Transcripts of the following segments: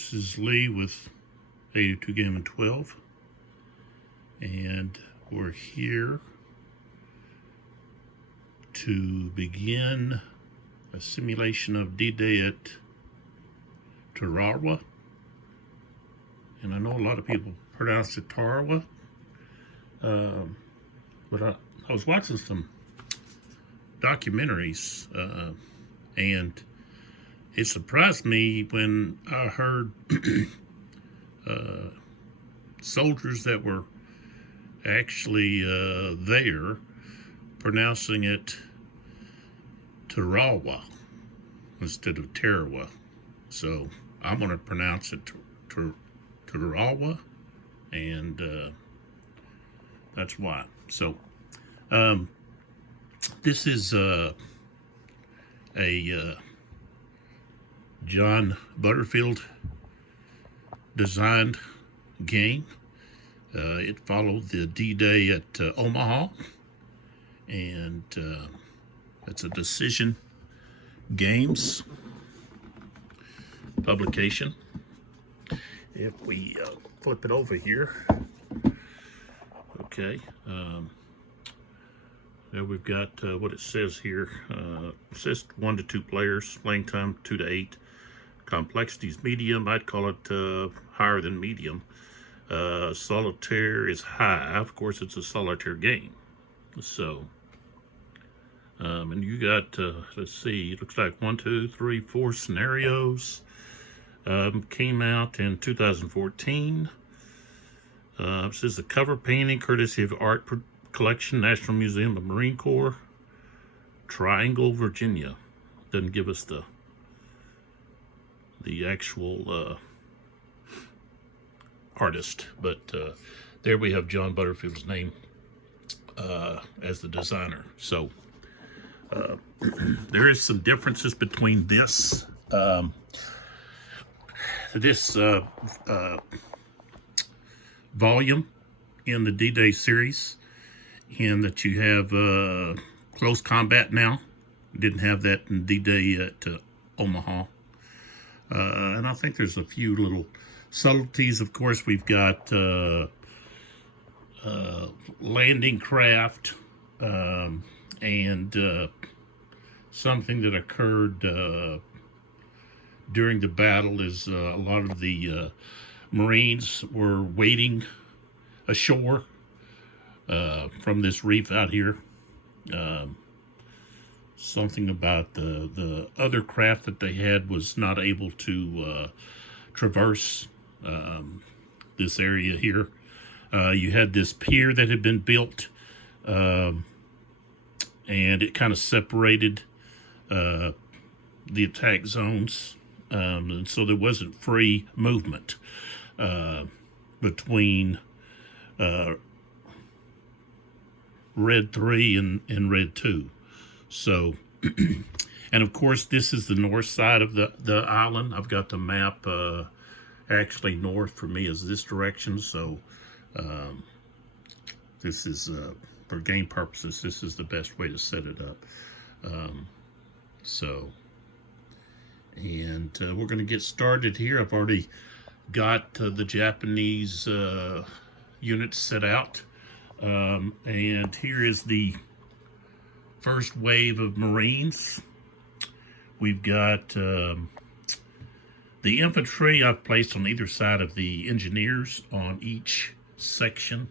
This is Lee with 82 Game and 12, and we're here to begin a simulation of D-Day at Tarawa. And I know a lot of people pronounce it Tarawa, but I was watching some documentaries, and it surprised me when I heard soldiers that were actually there pronouncing it Tarawa instead of Tarawa. So I'm going to pronounce it Tarawa, and that's why. So this is a John Butterfield designed game. It followed the D-Day at Omaha, and it's a Decision Games publication. If we flip it over here, okay, there we've got what it says here. It says 1 to 2 players, playing time 2 to 8. Complexity is medium. I'd call it higher than medium. Solitaire is high. Of course, it's a solitaire game. So, and you got, let's see, it looks like 1, 2, 3, 4 scenarios. Came out in 2014. It says the cover painting, courtesy of Art Collection, National Museum of Marine Corps, Triangle, Virginia. Doesn't give us the actual artist, but there we have John Butterfield's name as the designer. So there is some differences between this volume in the D-Day series, in that you have close combat now. Didn't have that in D-Day at Omaha. And I think there's a few little subtleties. Of course, we've got landing craft, and something that occurred during the battle is a lot of the Marines were waiting ashore from this reef out here. Something about the other craft that they had was not able to traverse this area here. You had this pier that had been built, and it kind of separated the attack zones, and so there wasn't free movement between Red 3 and Red 2. So, and of course, this is the north side of the island. I've got the map actually north for me is this direction. So, this is, for game purposes, this is the best way to set it up. And we're going to get started here. I've already got the Japanese units set out. And here is the first wave of Marines. We've got the infantry I've placed on either side of the engineers on each section.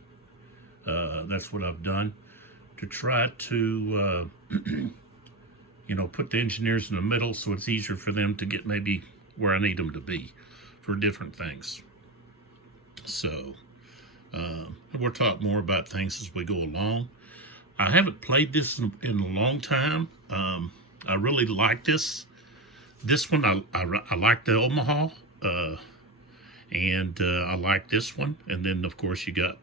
That's what I've done to try to, put the engineers in the middle so it's easier for them to get maybe where I need them to be for different things. So, we'll talk more about things as we go along. I haven't played this in a long time. I really like this. This one, I like the Omaha, and I like this one. And then, of course, you got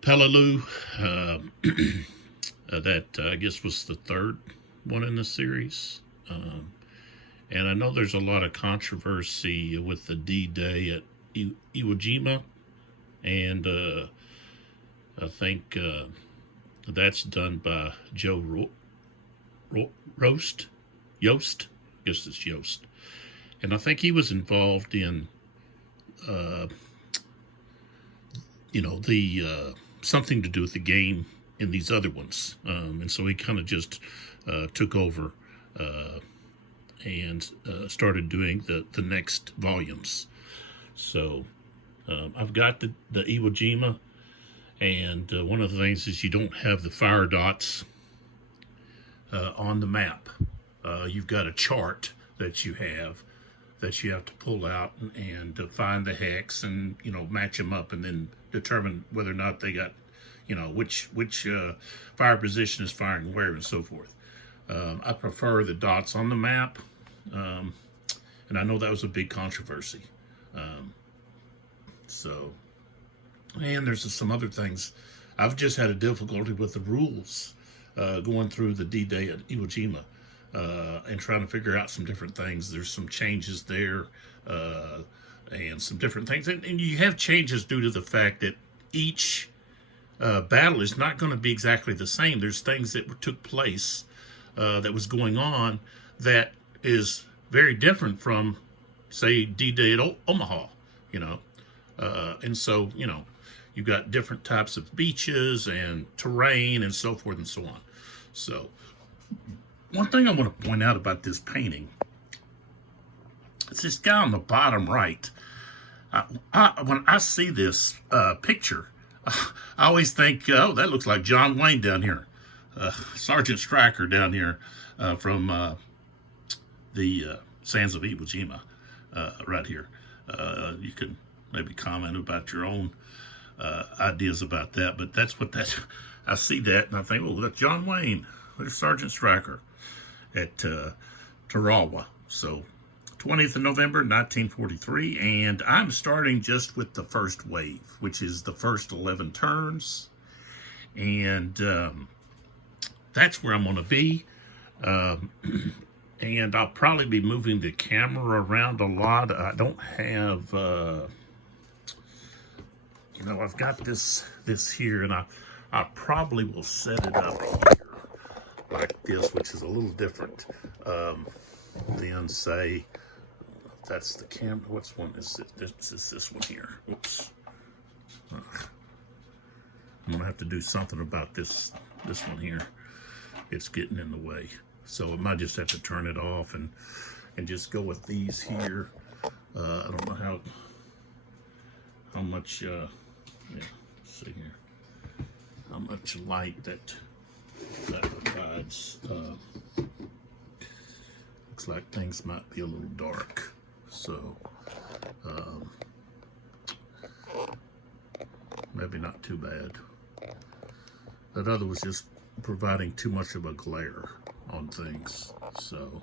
Peleliu, that I guess was the third one in the series. And I know there's a lot of controversy with the D-Day at Iwo Jima, and I think that's done by Joe Yost. I guess it's Yost. and I think he was involved in, uh, the something to do with the game in these other ones, and so he kind of just took over and started doing the next volumes. So I've got the Iwo Jima, and one of the things is you don't have the fire dots on the map. You've got a chart that you have to pull out and find the hex and match them up and then determine whether or not they got which fire position is firing where and so forth. I prefer the dots on the map, and I know that was a big controversy. And there's some other things. I've just had a difficulty with the rules going through the D-Day at Iwo Jima and trying to figure out some different things. There's some changes there and some different things. And you have changes due to the fact that each battle is not going to be exactly the same. There's things that took place that was going on that is very different from, say, D-Day at Omaha, and so, you've got different types of beaches and terrain and so forth and so on. So, one thing I want to point out about this painting is this guy on the bottom right. When I see this picture, I always think, oh, that looks like John Wayne down here. Sergeant Stryker down here from the Sands of Iwo Jima right here. You can maybe comment about your own ideas about that, but that's what I see that and I think, oh, that's John Wayne. There's Sergeant Stryker at Tarawa. So 20th of November, 1943, and I'm starting just with the first wave, which is the first 11 turns, and that's where I'm going to be. And I'll probably be moving the camera around a lot. I don't have, I've got this here, and I probably will set it up here like this, which is a little different than, say, that's the camera. What's one? Is this one here? Oops. I'm gonna have to do something about this one here. It's getting in the way. So I might just have to turn it off and just go with these here. I don't know how much, let's see here, how much light that provides. Looks like things might be a little dark. So, maybe not too bad. That other was just providing too much of a glare on things. So,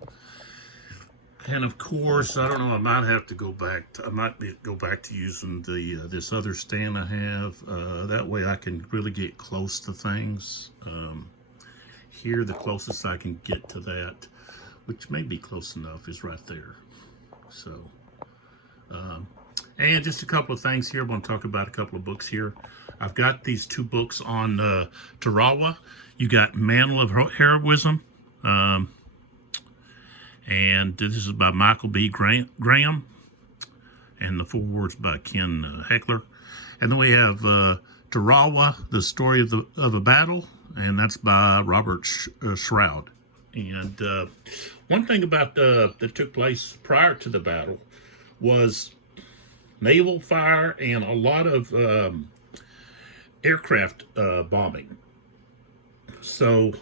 and of course, I don't know, I might have to go back to using this other stand I have. That way I can really get close to things. Here, the closest I can get to that, which may be close enough, is right there. So, and just a couple of things here. I want to talk about a couple of books here. I've got these two books on Tarawa. You got Mantle of Heroism, and this is by Michael B. Graham, and the forewords by Ken Heckler. And then we have Tarawa, The Story of a Battle, and that's by Robert Shroud. And one thing about that took place prior to the battle was naval fire and a lot of aircraft bombing. So,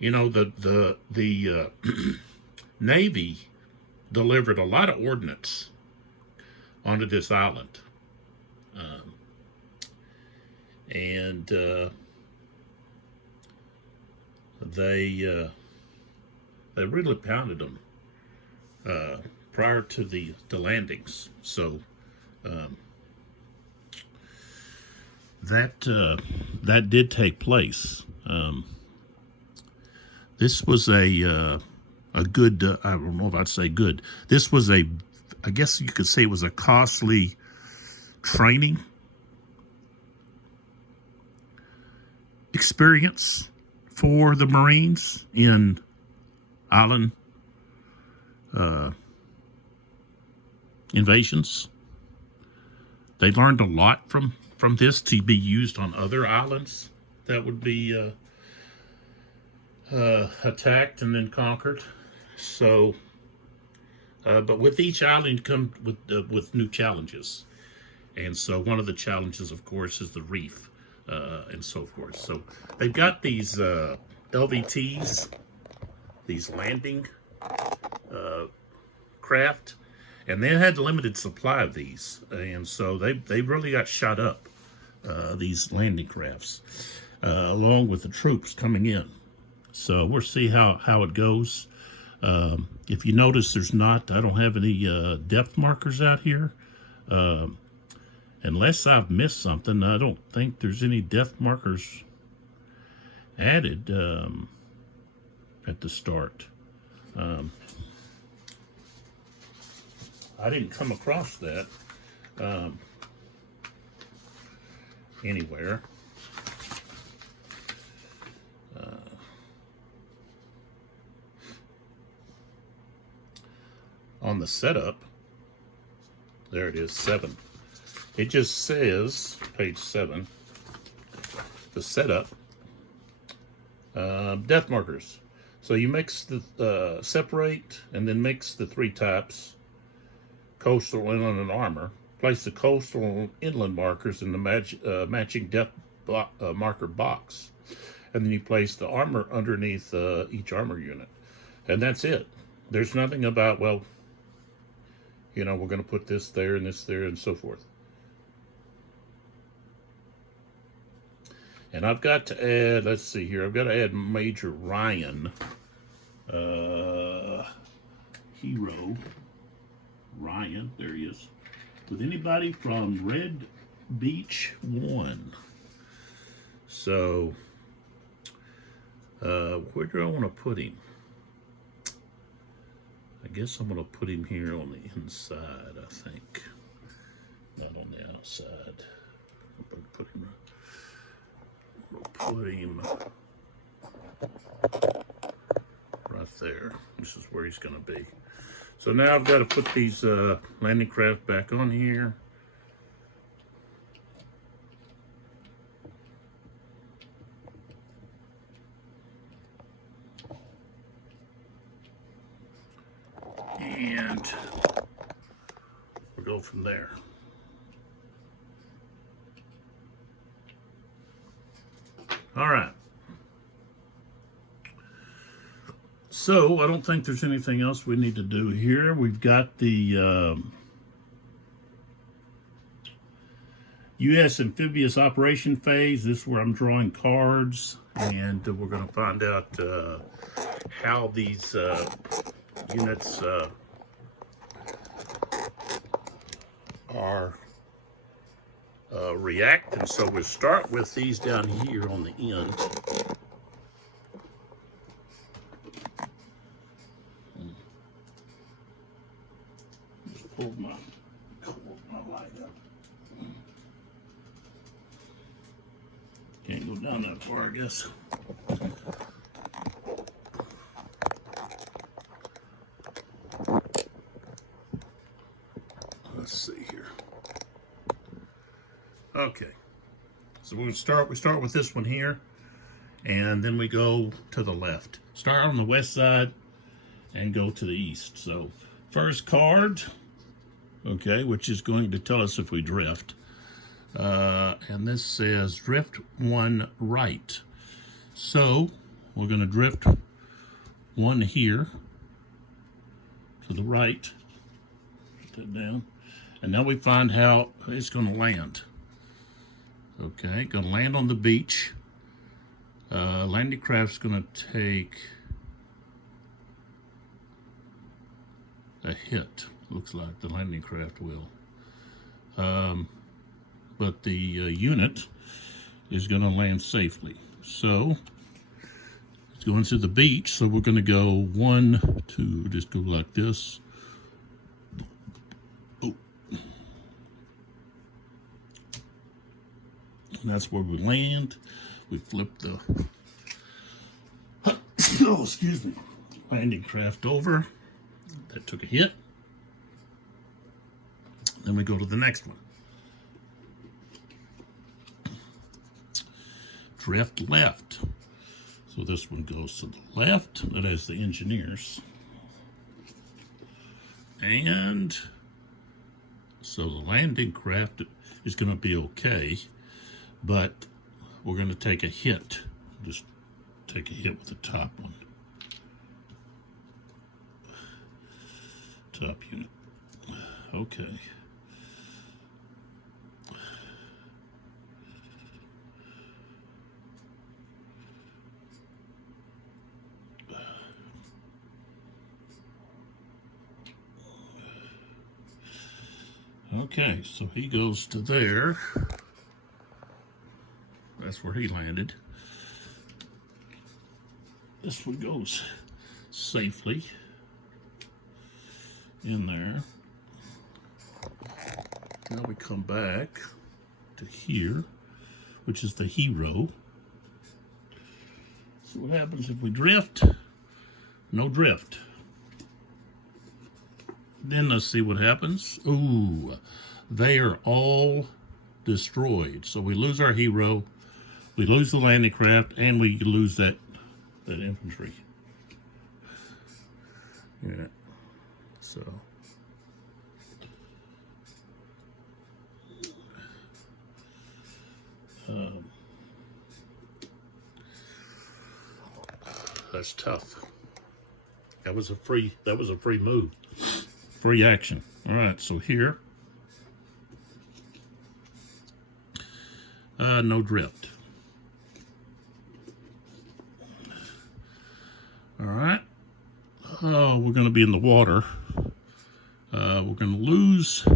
the Navy delivered a lot of ordnance onto this island, and they really pounded them prior to the landings. So that did take place. This was a good, I don't know if I'd say good. This was I guess you could say it was a costly training experience for the Marines in island invasions. They learned a lot from this to be used on other islands that would be attacked and then conquered. So, but with each island come with new challenges, and so one of the challenges, of course, is the reef and so forth. So they've got these LVTs, these landing craft, and they had a limited supply of these, and so they really got shot up. These landing crafts, along with the troops coming in. So we'll see how it goes. If you notice, I don't have any depth markers out here. Unless I've missed something, I don't think there's any depth markers added at the start. I didn't come across that anywhere. On the setup, there it is, 7. It just says, page 7, the setup, depth markers. So you mix the, separate and then mix the 3 types, coastal, inland, and armor. Place the coastal and inland markers in the matching depth marker box. And then you place the armor underneath each armor unit. And that's it. There's nothing about, well, you know, we're going to put this there and so forth. And I've got to add, let's see here, I've got to add Major Ryan, hero, Ryan, there he is, with anybody from Red Beach 1. So, where do I want to put him? I guess I'm going to put him here on the inside, I think. Not on the outside. I'm going to put him right there. This is where he's going to be. So now I've got to put these landing craft back on here. And we'll go from there. All right. So I don't think there's anything else we need to do here. We've got the U.S. amphibious operation phase. This is where I'm drawing cards, and we're going to find out how these units are react. And so we'll start with these down here on the end. Just pull my light up. Can't go down that far, I guess. Let's see here. Okay, so we start with this one here, and then we go to the left. Start on the west side and go to the east. So first card, okay, which is going to tell us if we drift. And this says drift 1 right. So we're going to drift 1 here to the right. Put that down. And now we find how it's going to land. Okay, going to land on the beach. Landing craft's going to take a hit. Looks like the landing craft will. But the unit is going to land safely. So it's going to the beach. So we're going to go 1, 2, just go like this. Oh. And that's where we land. We flip the oh, excuse me, landing craft over. That took a hit. Then we go to the next one. Drift left. So this one goes to the left. That is the engineers. And so the landing craft is going to be okay, but we're going to take a hit. Just take a hit with the top one. Top unit. Okay. Okay, so he goes to there. That's where he landed. This one goes safely in there. Now we come back to here, which is the hero. So what happens if we drift? No drift. Then let's see what happens. Ooh, they are all destroyed. So we lose our hero, we lose the landing craft, and we lose that infantry. Yeah. So that's tough. That was a free move. Free action. All right, so here, no drift. All right. Oh, we're going to be in the water. We're going to lose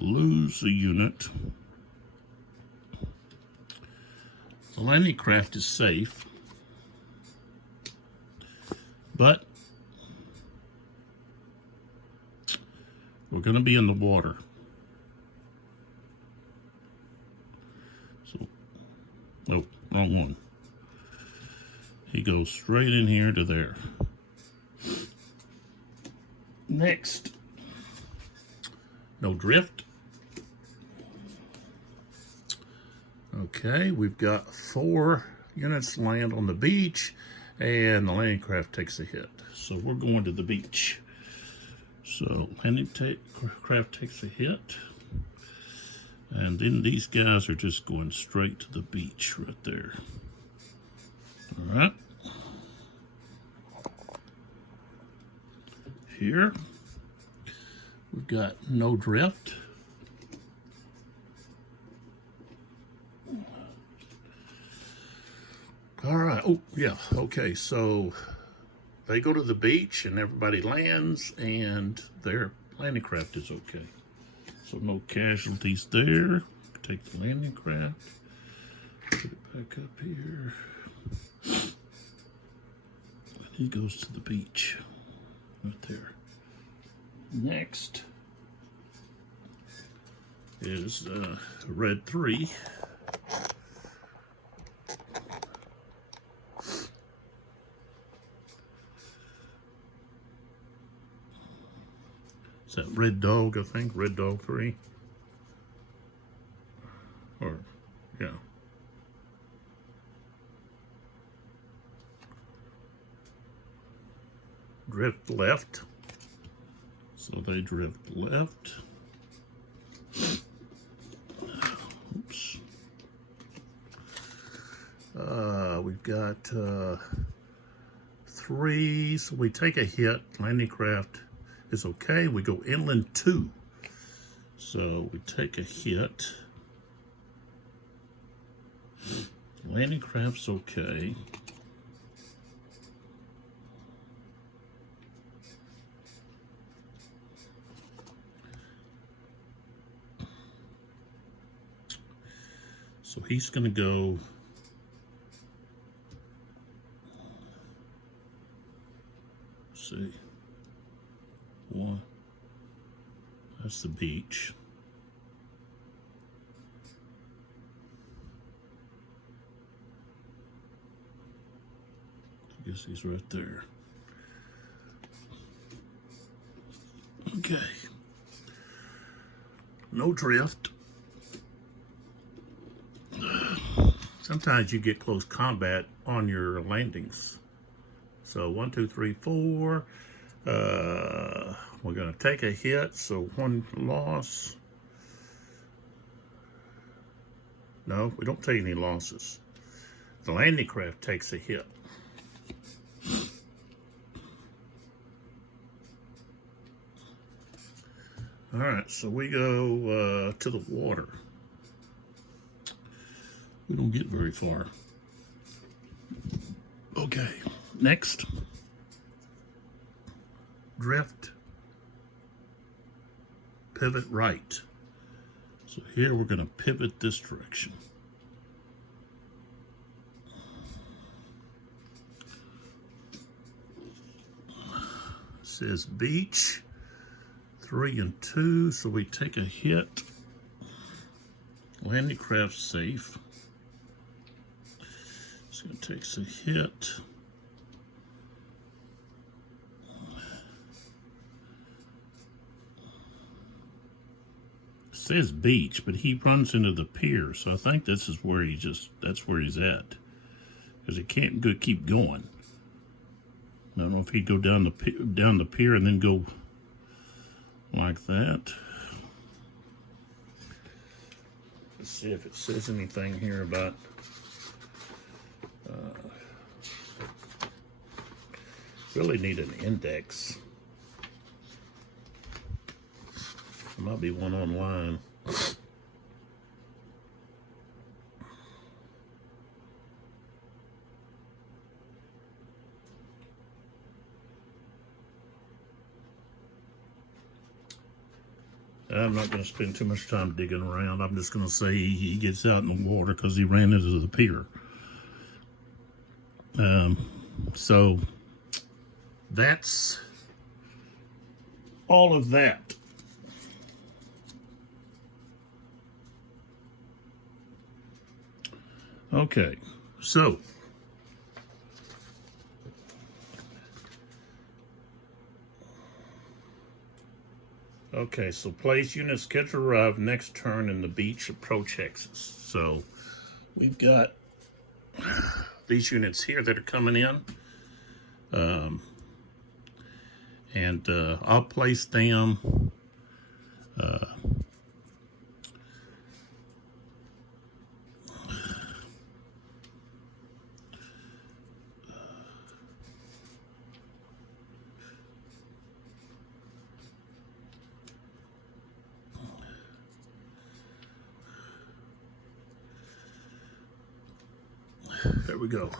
lose a unit. The landing craft is safe, but we're going to be in the water. So, oh, wrong one. He goes straight in here to there. Next, no drift. Okay, we've got 4 units land on the beach, and the landing craft takes a hit. So we're going to the beach. So landing craft takes a hit, and then these guys are just going straight to the beach right there. All right. Here, we've got no drift. All right. Oh, yeah. Okay. So they go to the beach and everybody lands, and their landing craft is okay. So no casualties there. Take the landing craft. Put it back up here. And he goes to the beach. Right there. Next is red 3. Is that Red Dog, I think? Red Dog 3? Or, yeah. Drift left. So they drift left. Oops. We've got 3, so we take a hit. Landing craft is okay. We go inland 2. So we take a hit. Landing craft's okay. So he's going to go see. 1. That's the beach. I guess he's right there. Okay. No drift. Sometimes you get close combat on your landings. So 1, 2, 3, 4. We're going to take a hit, so 1 loss. No, we don't take any losses. The landing craft takes a hit. All right, so we go to the water. We don't get very far. Okay, next. Drift. Pivot right. So here we're going to pivot this direction. It says beach. 3 and 2, so we take a hit. Landing craft safe. It's going to take a hit. It says beach, but he runs into the pier, so I think this is where that's where he's at, because he can't keep going. I don't know if he'd go down the pier and then go like that. Let's see if it says anything here about really need an index. There might be one online. I'm not going to spend too much time digging around. I'm just going to say he gets out in the water because he ran into the pier. So that's all of that. Okay, so place units scheduled to arrive next turn in the beach approach X's. So we've got these units here that are coming in, and I'll place them there we go.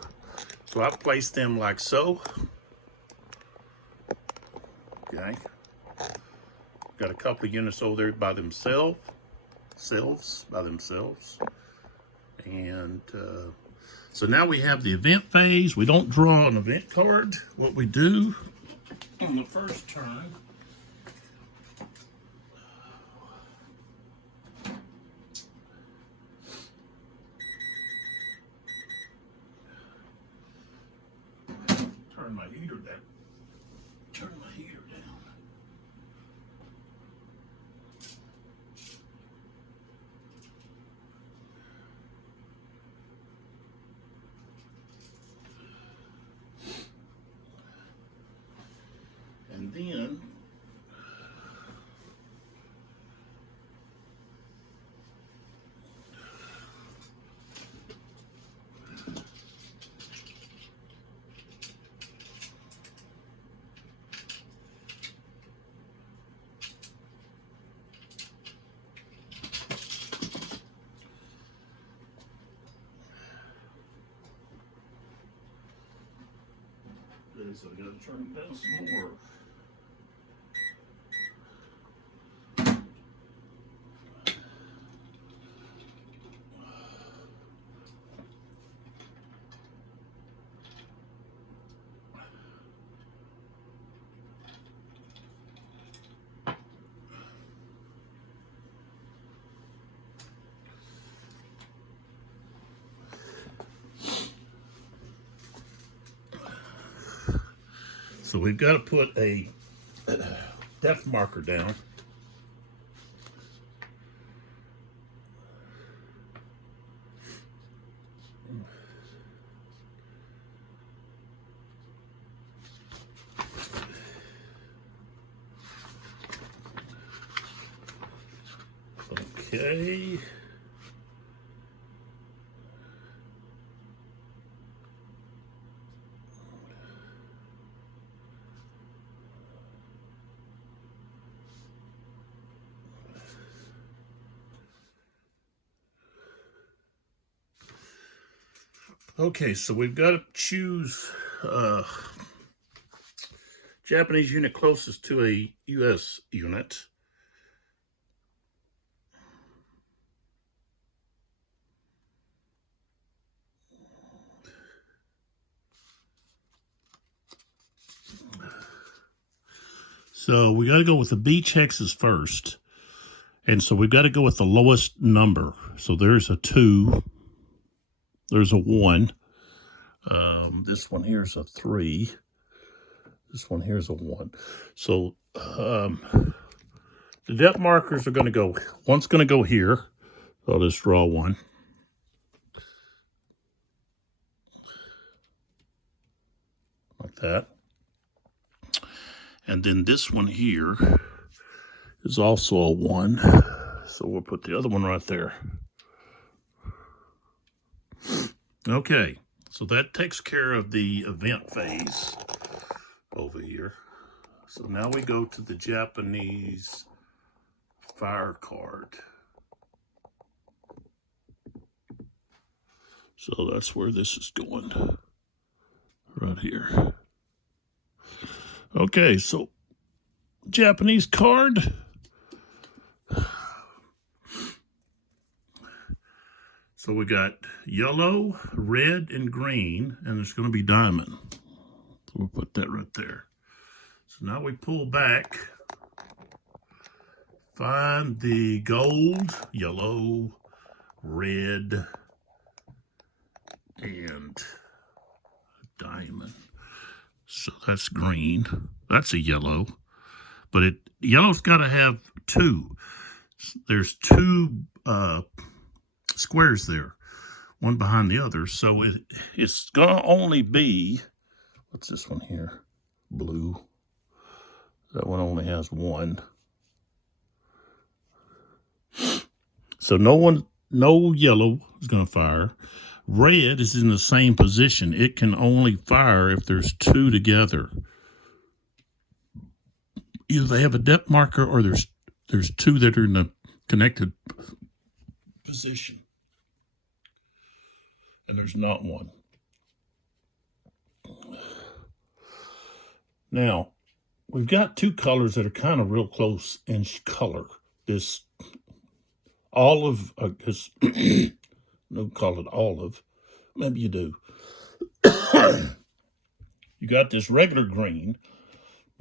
So I placed them like so. Okay. Got a couple of units over there by themselves. And so now we have the event phase. We don't draw an event card. What we do on the first turn, turn my heater down. And then so I gotta turn it down some more. So we've got to put a depth marker down. Okay. Okay, so we've got to choose Japanese unit closest to a U.S. unit. So we got to go with the beach hexes first. And so we've got to go with the lowest number. So there's a 2. There's a 1. This one here is a 3. This one here is a 1. So the depth markers are going to go, one's going to go here. So I'll just draw one. Like that. And then this one here is also a 1. So we'll put the other one right there. Okay, so that takes care of the event phase over here. So now we go to the Japanese fire card. So that's where this is going, right here. Okay, so Japanese card. So we got yellow, red, and green, and there's going to be diamond. So we'll put that right there. So now we pull back, find the gold, yellow, red, and diamond. So that's green. That's a yellow. But yellow's got to have 2. There's 2 squares there, one behind the other. So it's going to only be, what's this one here? Blue. That one only has 1. So no yellow is going to fire. Red is in the same position. It can only fire if there's 2 together. Either they have a depth marker or there's 2 that are in a connected position. And there's not one. Now, we've got 2 colors that are kind of real close in color. This olive, don't call it olive. Maybe you do. You got this regular green,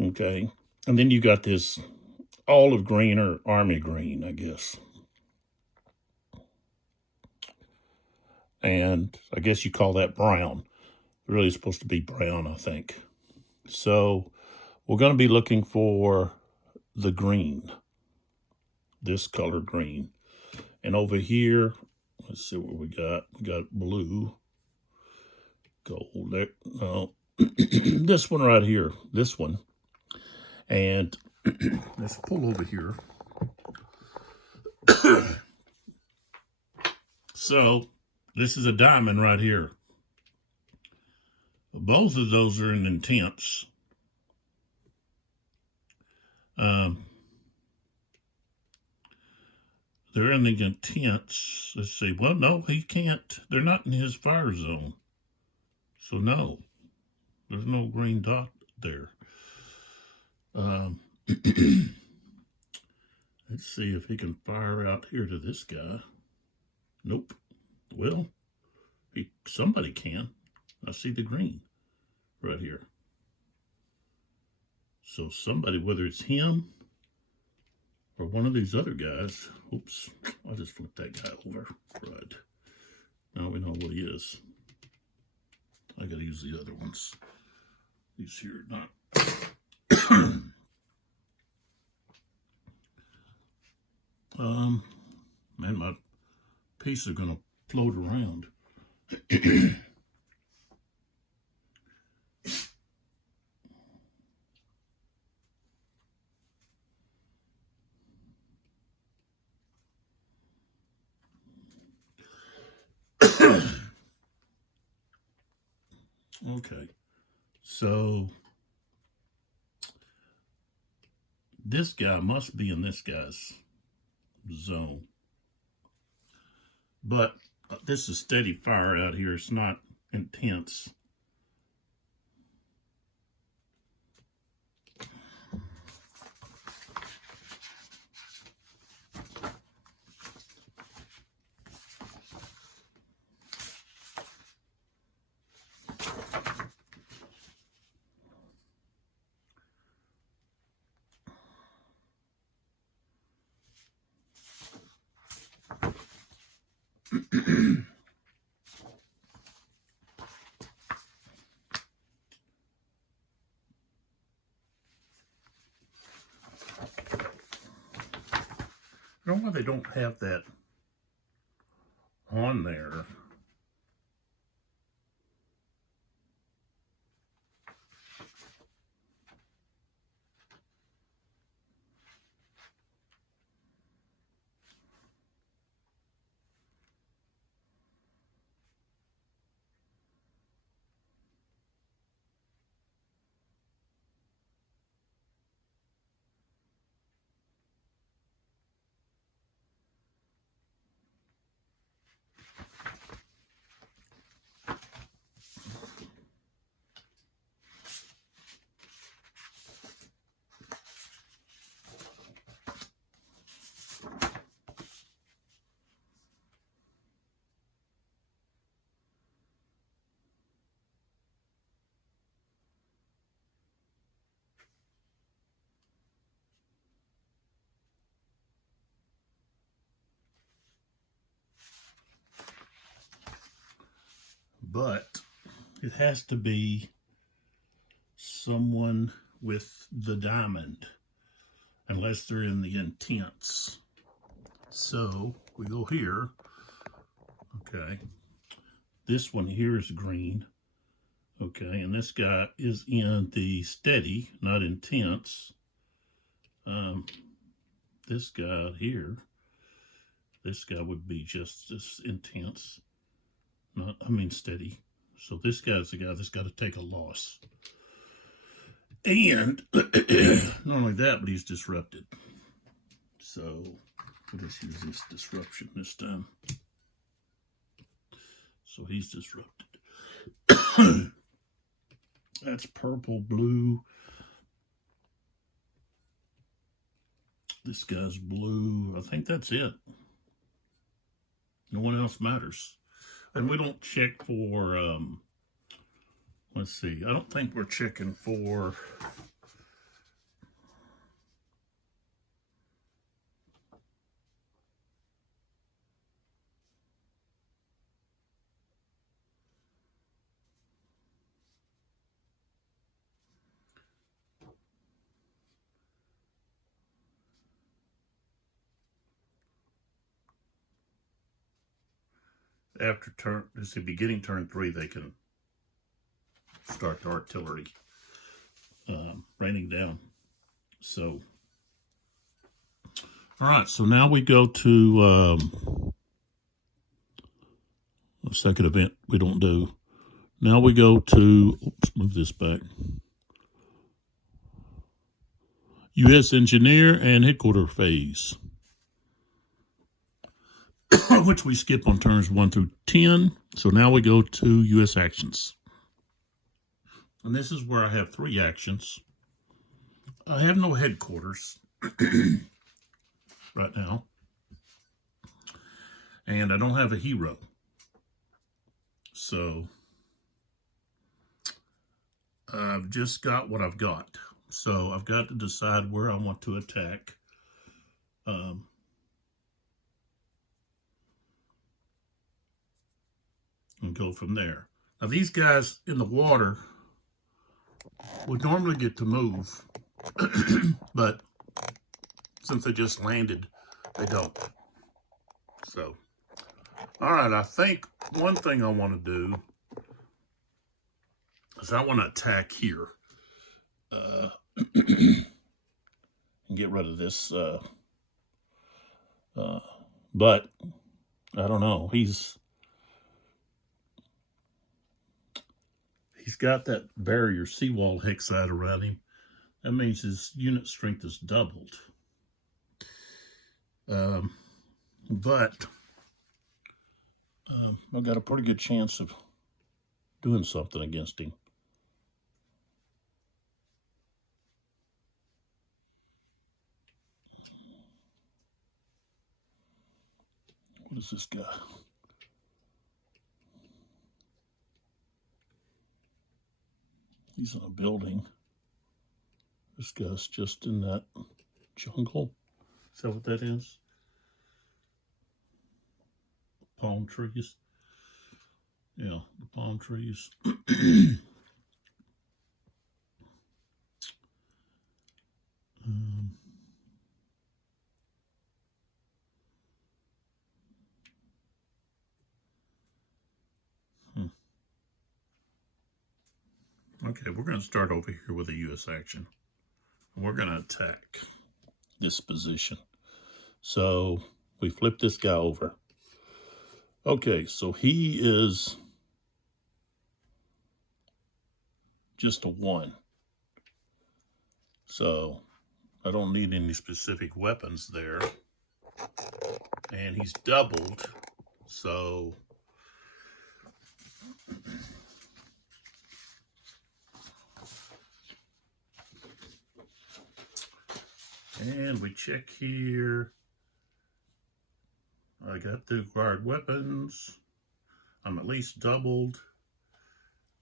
okay? And then you got this olive green or army green, I guess. And I guess you call that brown. Really it's supposed to be brown, I think. So we're going to be looking for the green, this color green. And over here, let's see what we got. We got blue, gold, no, this one right here, this one. And let's pull over here. So this is a diamond right here. Both of those are in intense. They're in the intense. Let's see. Well, no, he can't. They're not in his fire zone. So no, there's no green dot there. Let's see if he can fire out here to this guy. Nope. Well, somebody can. I see the green right here. So somebody, whether it's him or one of these other guys. Oops, I just flipped that guy over. Right. Now we know what he is. I gotta use the other ones. These here are not. Man, my pieces are going to float around. Okay, so this guy must be in this guy's zone. But this is steady fire out here. It's not intense. I don't know why they don't have that on there. But it has to be someone with the diamond, unless they're in the intense. So we go here. Okay. This one here is green. Okay, and this guy is in the steady, not intense. This guy here, this guy would be just as intense. Steady. So this guy's the guy that's got to take a loss. And not only that, but he's disrupted. So we'll just use this disruption this time. So he's disrupted. That's purple, blue. This guy's blue. I think that's it. No one else matters. And we don't check for, let's see, I don't think we're checking for after turn, it's the beginning turn 3, they can start the artillery raining down. So, all right, so now we go to a second event we don't do. Now we go to, oops, move this back. U.S. Engineer and Headquarter Phase, which we skip on turns 1 through 10. So now we go to U.S. Actions. And this is where I have 3 actions. I have no headquarters right now. And I don't have a hero. So I've just got what I've got. So I've got to decide where I want to attack. And go from there. Now these guys in the water would normally get to move, but since they just landed, they don't. So, all right, I think one thing I want to do is I want to attack here. And get rid of this. But I don't know. He's got that barrier seawall hexite around him. That means his unit strength is doubled. But I've got a pretty good chance of doing something against him. What is this guy? He's in a building. This guy's just in that jungle. Is that what that is? Palm trees. Yeah, the palm trees. Okay, we're going to start over here with a U.S. action. We're going to attack this position. So we flip this guy over. Okay, so he is just a 1. So I don't need any specific weapons there. And he's doubled. So and we check here. I got the acquired weapons. I'm at least doubled.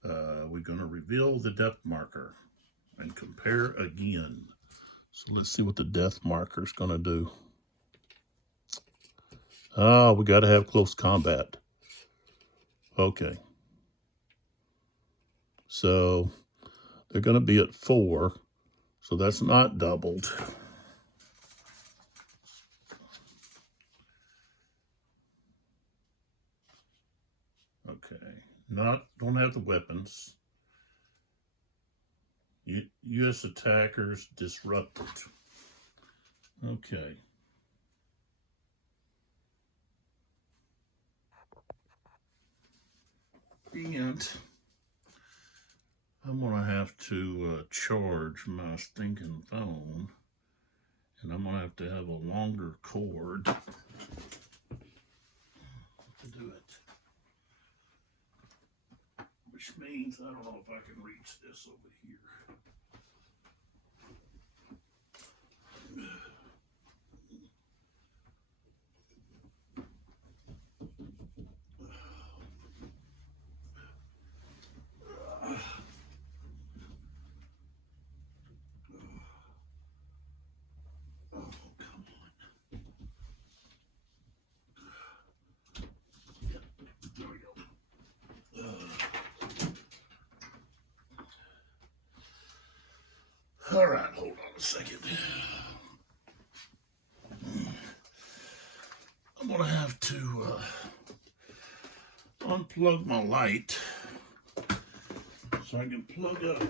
We're going to reveal the depth marker and compare again. So let's see what the depth marker is going to do. Oh, we got to have close combat. Okay. So they're going to be at 4. So that's not doubled. Okay. Don't have the weapons. U.S. attackers disrupted. Okay. And I'm going to have to charge my stinking phone. And I'm going to have a longer cord to do it. Which means I don't know if I can reach this over here. All right, hold on a second. I'm going to have to unplug my light so I can plug up.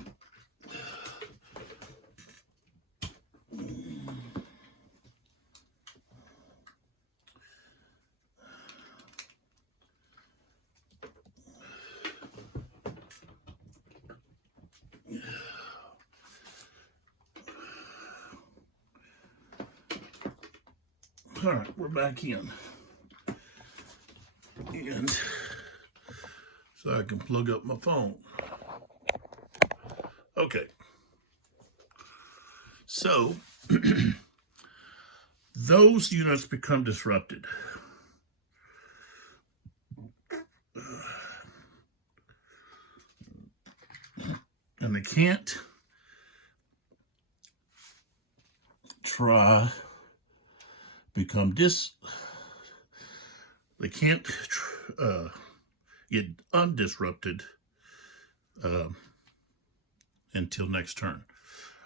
All right, we're back in. And so I can plug up my phone. Okay. So those units become disrupted. And they can't they can't get undisrupted until next turn.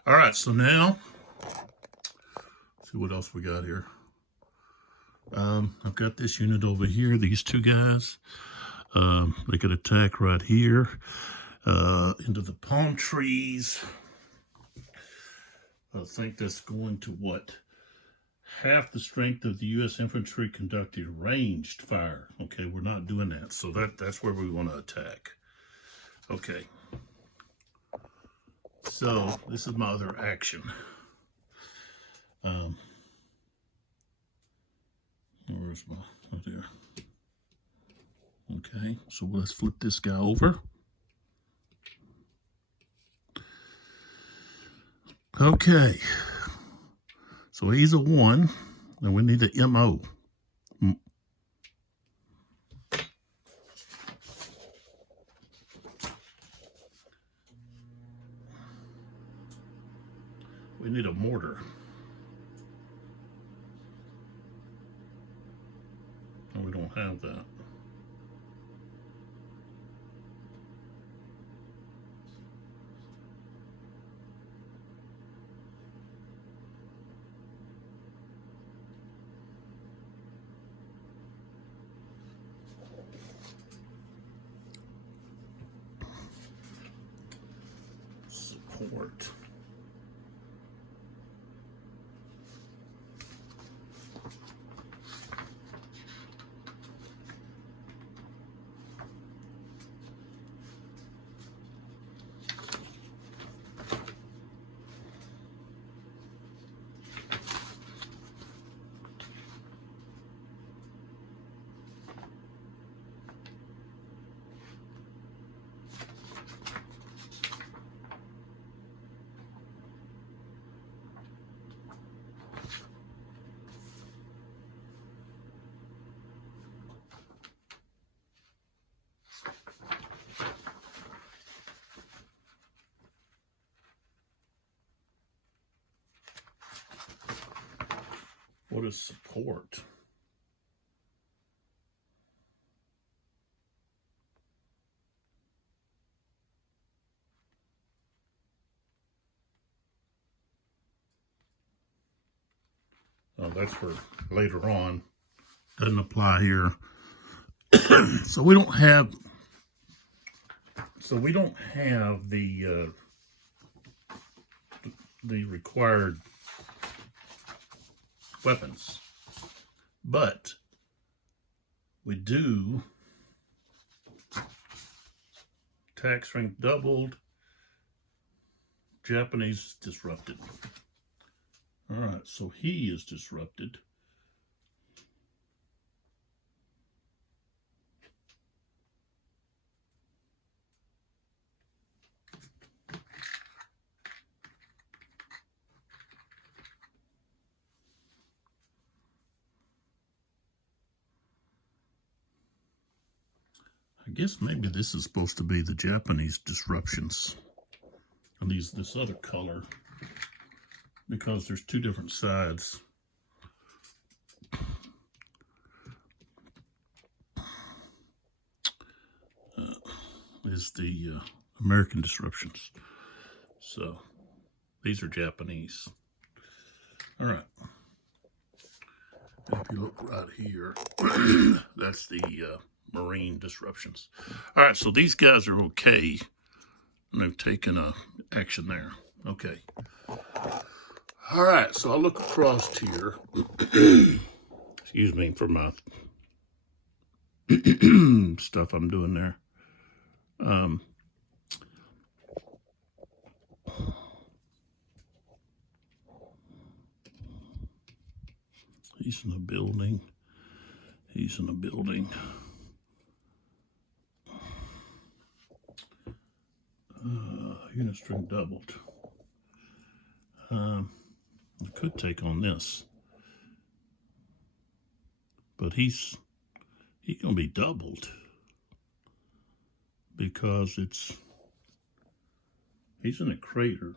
All right, so now, let's see what else we got here. I've got this unit over here, these two guys. They could attack right here into the palm trees. I think that's going to what? Half the strength of the U.S. infantry conducted ranged fire. Okay, we're not doing that. So that's where we want to attack. Okay. So this is my other action. Where's my, oh dear. Okay, so let's flip this guy over. Okay, so he's a 1, and we need an MO. We need a mortar. And we don't have that. Support. What is support? Oh, that's for later on. Doesn't apply here. So we don't have. So we don't have the required weapons, but we do. Attack strength doubled. Japanese disrupted. All right, so he is disrupted. I guess maybe this is supposed to be the Japanese disruptions. And this other color, because there's two different sides. Is the American disruptions. So these are Japanese. All right. And if you look right here, that's the Marine disruptions. All right, so these guys are okay. And they've taken a action there. Okay. All right, so I look across here. Excuse me for my stuff I'm doing there. He's in a building. He's in a building. Unit strength doubled. I could take on this, but he's gonna be doubled because he's in a crater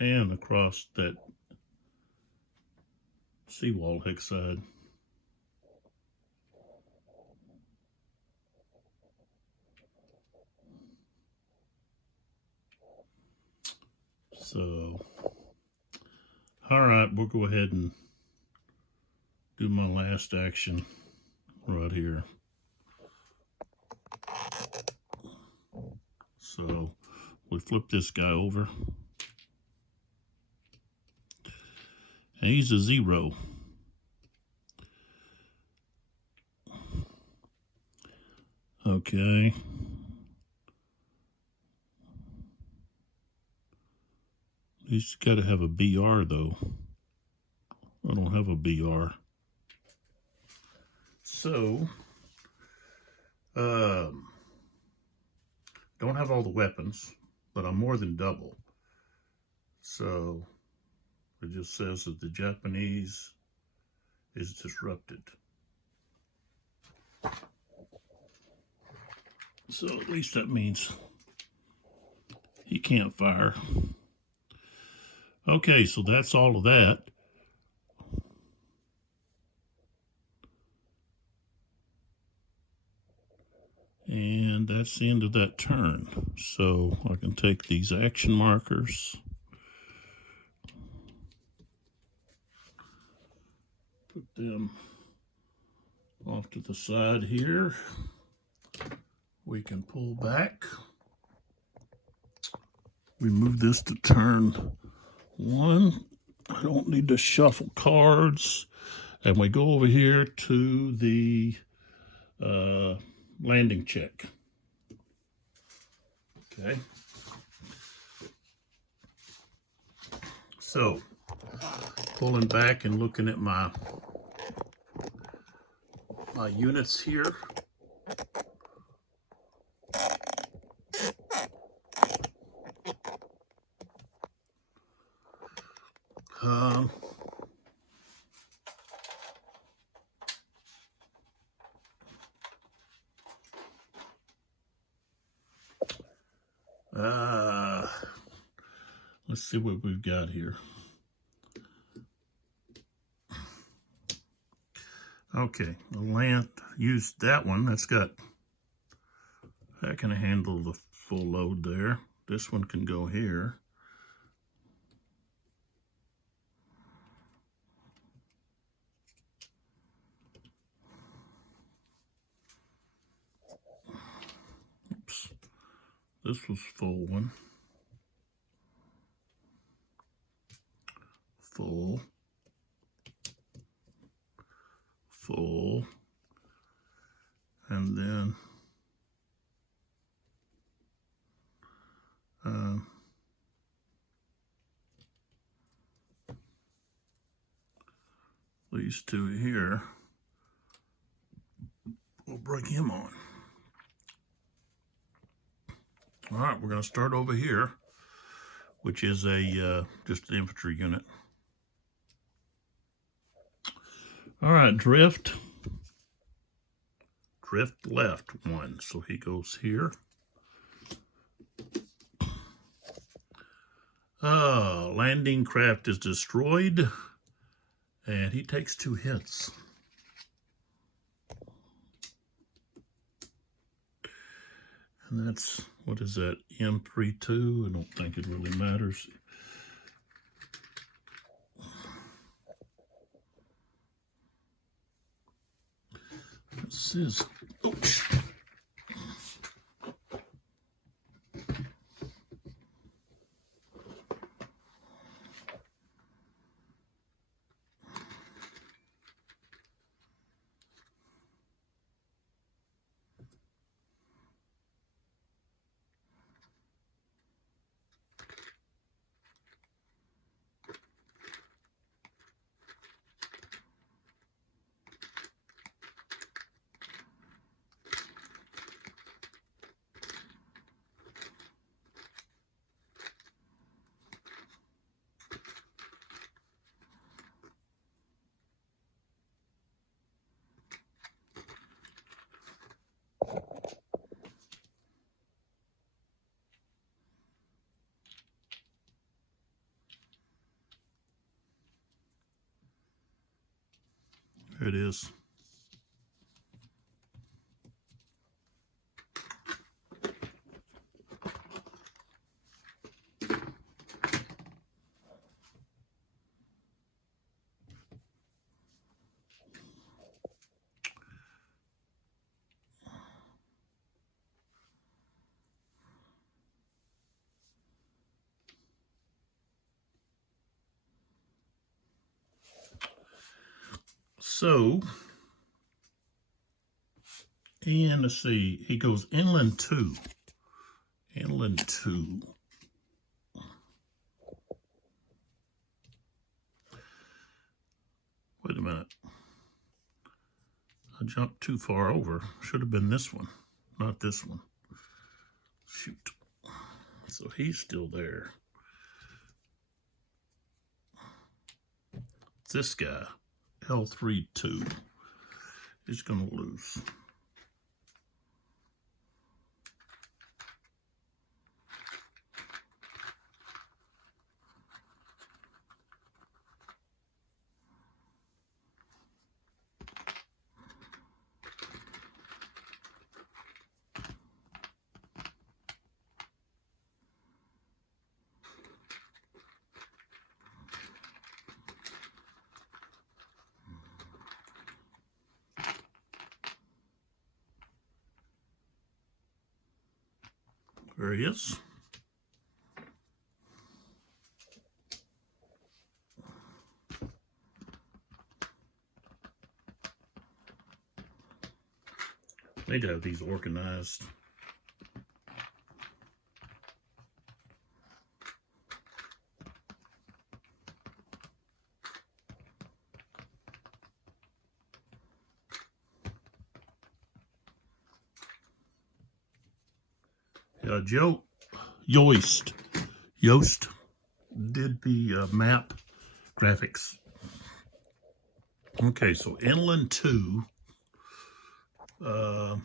and across that seawall hex side. So All right, we'll go ahead and do my last action right here. So we flip this guy over. And he's a 0. Okay. He's got to have a BR though. I don't have a BR. So, don't have all the weapons, but I'm more than double. So, it just says that the Japanese is disrupted. So at least that means he can't fire. Okay, so that's all of that. And that's the end of that turn. So I can take these action markers, put them off to the side here. We can pull back. We move this to turn 1. I don't need to shuffle cards. And we go over here to the landing check. Okay. So, pulling back and looking at my units here. Let's see what we've got here. Okay, the land, used that one. That can handle the full load there. This one can go here. Oops, this was full one. Full. Full. And then these two here, we'll bring him on. All right, we're going to start over here, which is a just an infantry unit. All right, drift left 1, so he goes here. Landing craft is destroyed, and he takes 2 hits. And that's, what is that, M32? I don't think it really matters. This is, oops. There it is. So, and let's see, he goes inland 2. Inland 2. Wait a minute. I jumped too far over. Should have been this one, not this one. Shoot. So he's still there. This guy, L32, is going to lose. There he is. Need to have these organized. Joe Yost did the map graphics. Okay, so inland 2. So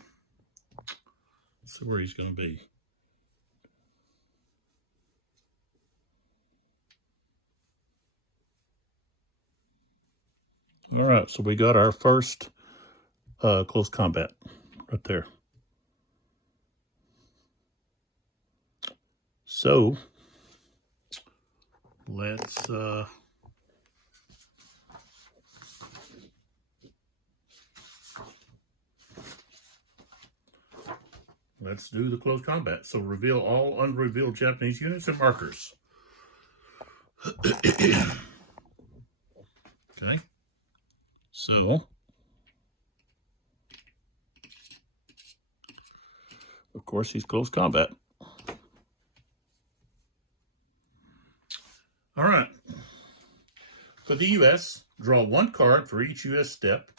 where he's going to be. All right, so we got our first close combat right there. So let's do the close combat. So reveal all unrevealed Japanese units and markers. Okay. So of course he's close combat. All right. For the U.S., draw 1 card for each U.S. step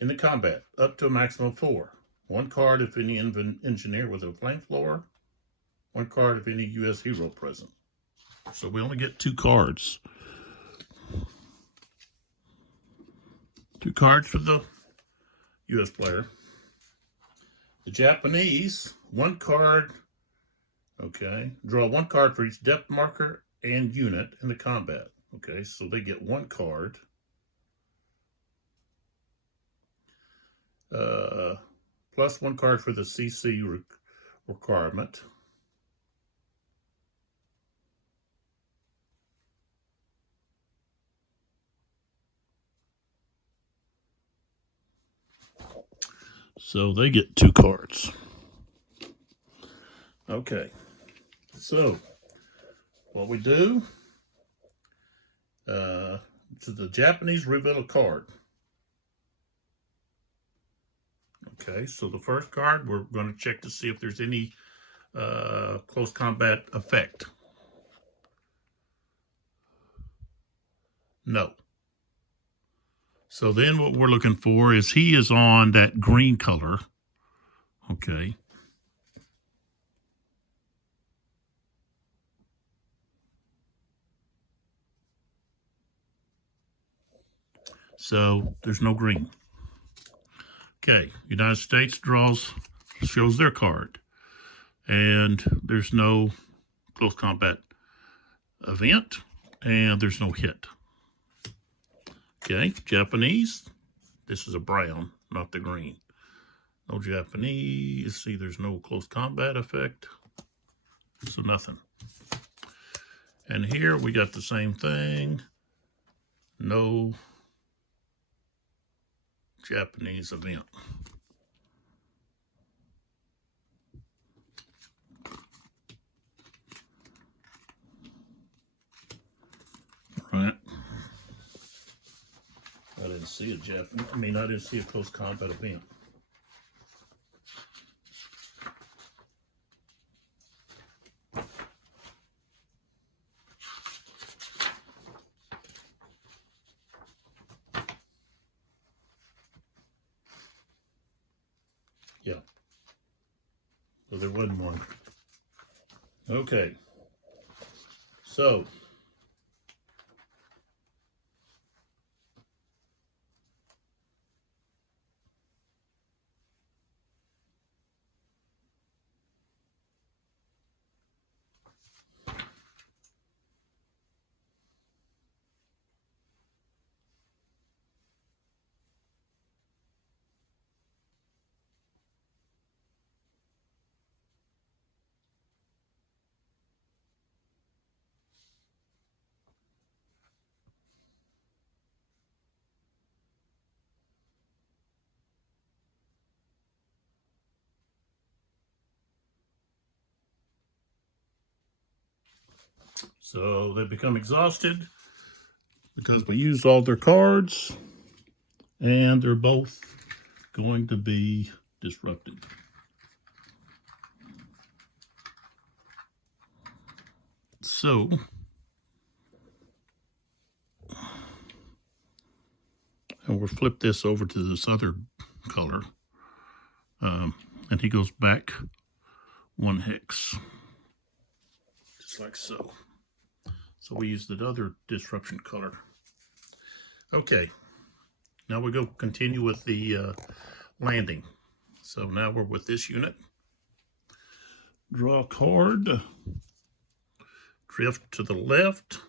in the combat, up to a maximum of 4. 1 card if any engineer with a flamethrower. 1 card if any U.S. hero present. So we only get 2 cards. 2 cards for the U.S. player. The Japanese, 1 card. Okay. Draw 1 card for each depth marker and unit in the combat. Okay, so they get 1 card. Plus 1 card for the CC requirement. So they get 2 cards. Okay, so what we do, to the Japanese reveal a card. Okay, so the first card, we're going to check to see if there's any close combat effect. No. So then what we're looking for is he is on that green color. Okay. So there's no green. Okay, United States shows their card. And there's no close combat event. And there's no hit. Okay, Japanese, this is a brown, not the green. No Japanese, see there's no close combat effect, so nothing. And here we got the same thing, no Japanese event. Right. I didn't see see it, Jeff. I mean, I didn't see a close combat event. Yeah. So there wasn't one. Okay. So they become exhausted because we used all their cards, and they're both going to be disrupted. So and we'll flip this over to this other color, and he goes back 1 hex, just like so. So we use the other disruption color. Okay, now we go continue with the landing. So now we're with this unit. Draw a card, drift to the left,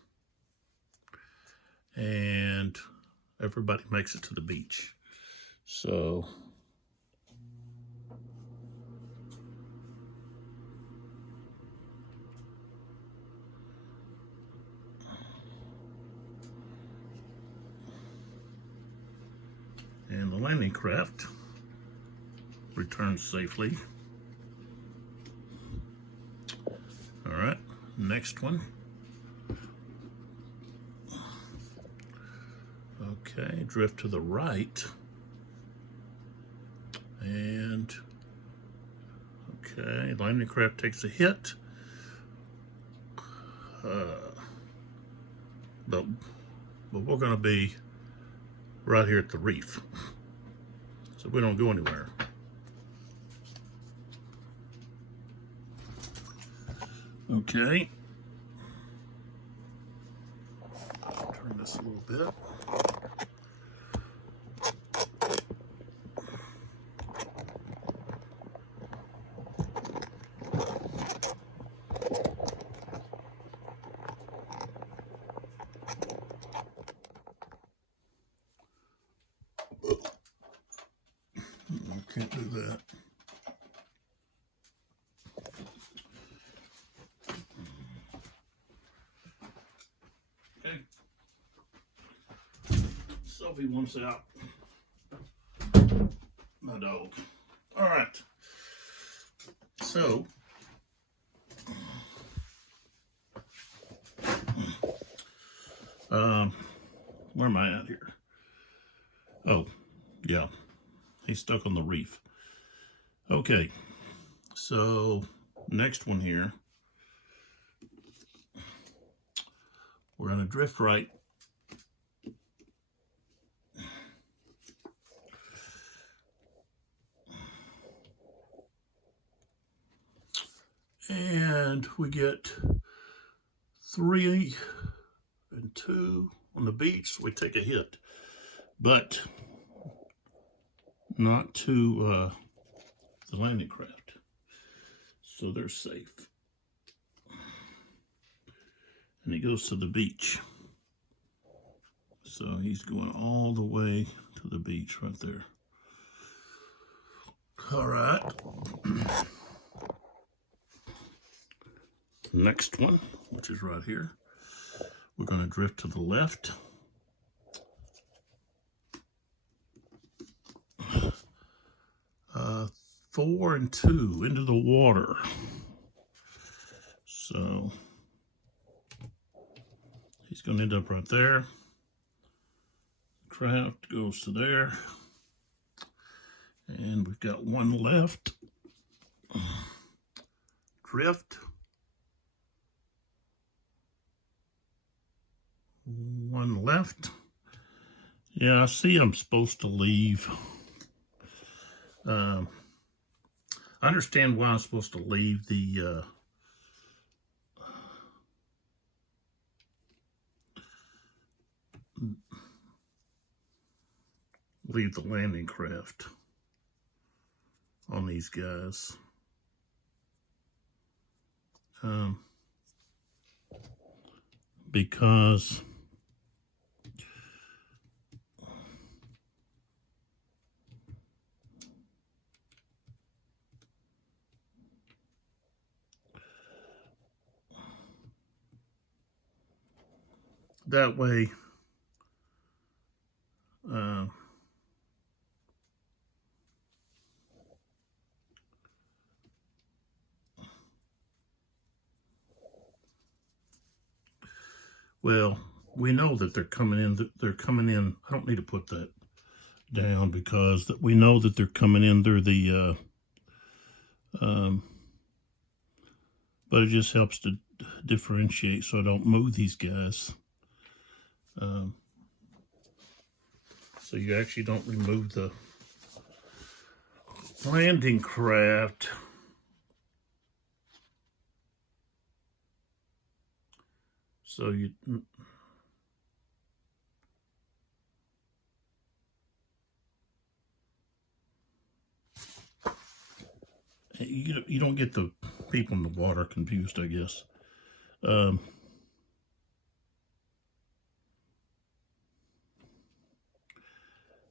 and everybody makes it to the beach. So and the landing craft returns safely. All right, next one. Okay, drift to the right. And okay, landing craft takes a hit. But we're going to be right here at the reef, so we don't go anywhere. Okay, turn this a little bit. Can't do that. Okay. Sophie wants out. My dog. All right. So where am I at here? Oh, yeah. He's stuck on the reef. Okay, so next one here, we're going to drift right. And we get 3 and 2 on the beach, so we take a hit. But not to the landing craft, so they're safe. And he goes to the beach, so he's going all the way to the beach right there. All right. Next one, which is right here, we're going to drift to the left. 4 and 2 into the water. So he's going to end up right there. craft goes to there. And we've got one left. Drift. One left. Yeah, I see I'm supposed to leave. I understand why I'm supposed to leave the landing craft on these guys. Because that way well, we know that they're coming in. They're coming in. I don't need to put that down because we know that they're coming in through the. But it just helps to differentiate so I don't move these guys. So you actually don't remove the landing craft. So you don't get the people in the water confused, I guess.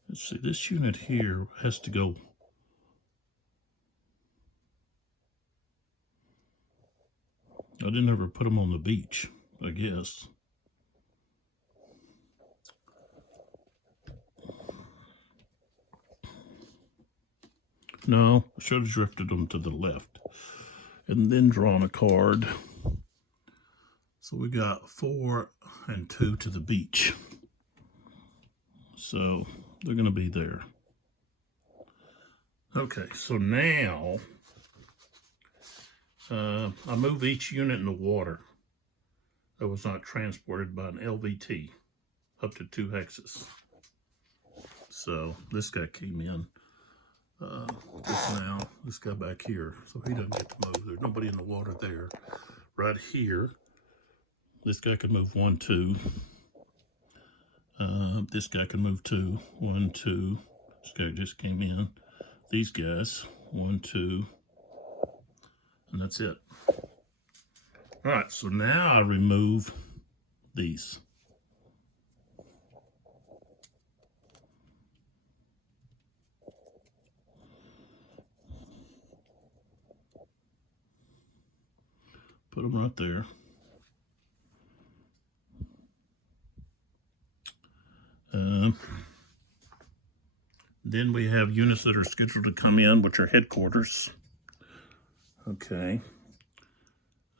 Let's see, this unit here has to go. I didn't ever put them on the beach, I guess. No, I should have drifted them to the left and then drawn a card. So we got 4 and 2 to the beach. So they're going to be there. Okay, so now I move each unit in the water that was not transported by an LVT up to 2 hexes. So this guy came in just now, this guy back here, so he doesn't get to move. There's nobody in the water there. Right here, this guy can move 1, 2. This guy can move 2, 1, 2. This guy just came in. These guys, 1, 2, and that's it. All right, so now I remove these. Put them right there. Then we have units that are scheduled to come in, which are headquarters. Okay.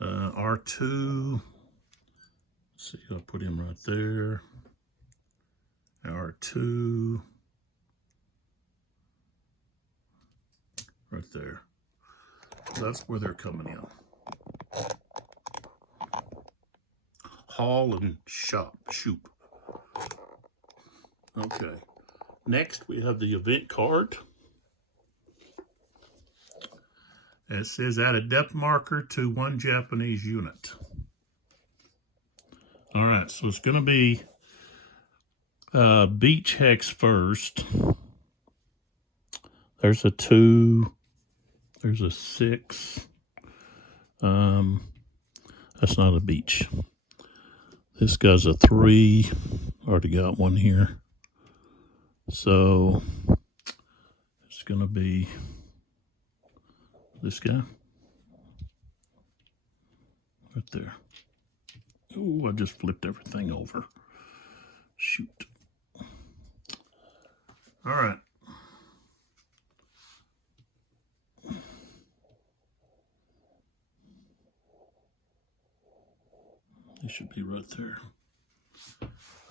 R2. Let's see, I'll put him right there. R2. Right there. So that's where they're coming in. Hall and Shoop. Okay. Next, we have the event card. It says add a depth marker to 1 Japanese unit. All right, so it's going to be beach hex first. There's a 2. There's a 6. That's not a beach. This guy's a 3. Already got one here. So it's going to be this guy right there. Oh, I just flipped everything over. Shoot. All right. They should be right there.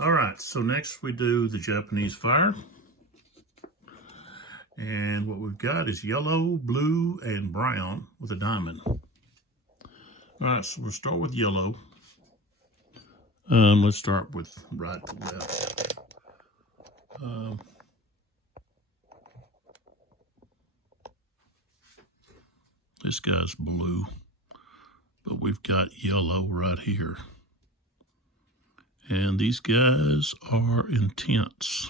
All right, so next we do the Japanese fire. And what we've got is yellow, blue, and brown with a diamond. All right, so we'll start with yellow. Let's start with right to left. This guy's blue, but we've got yellow right here. And these guys are intense.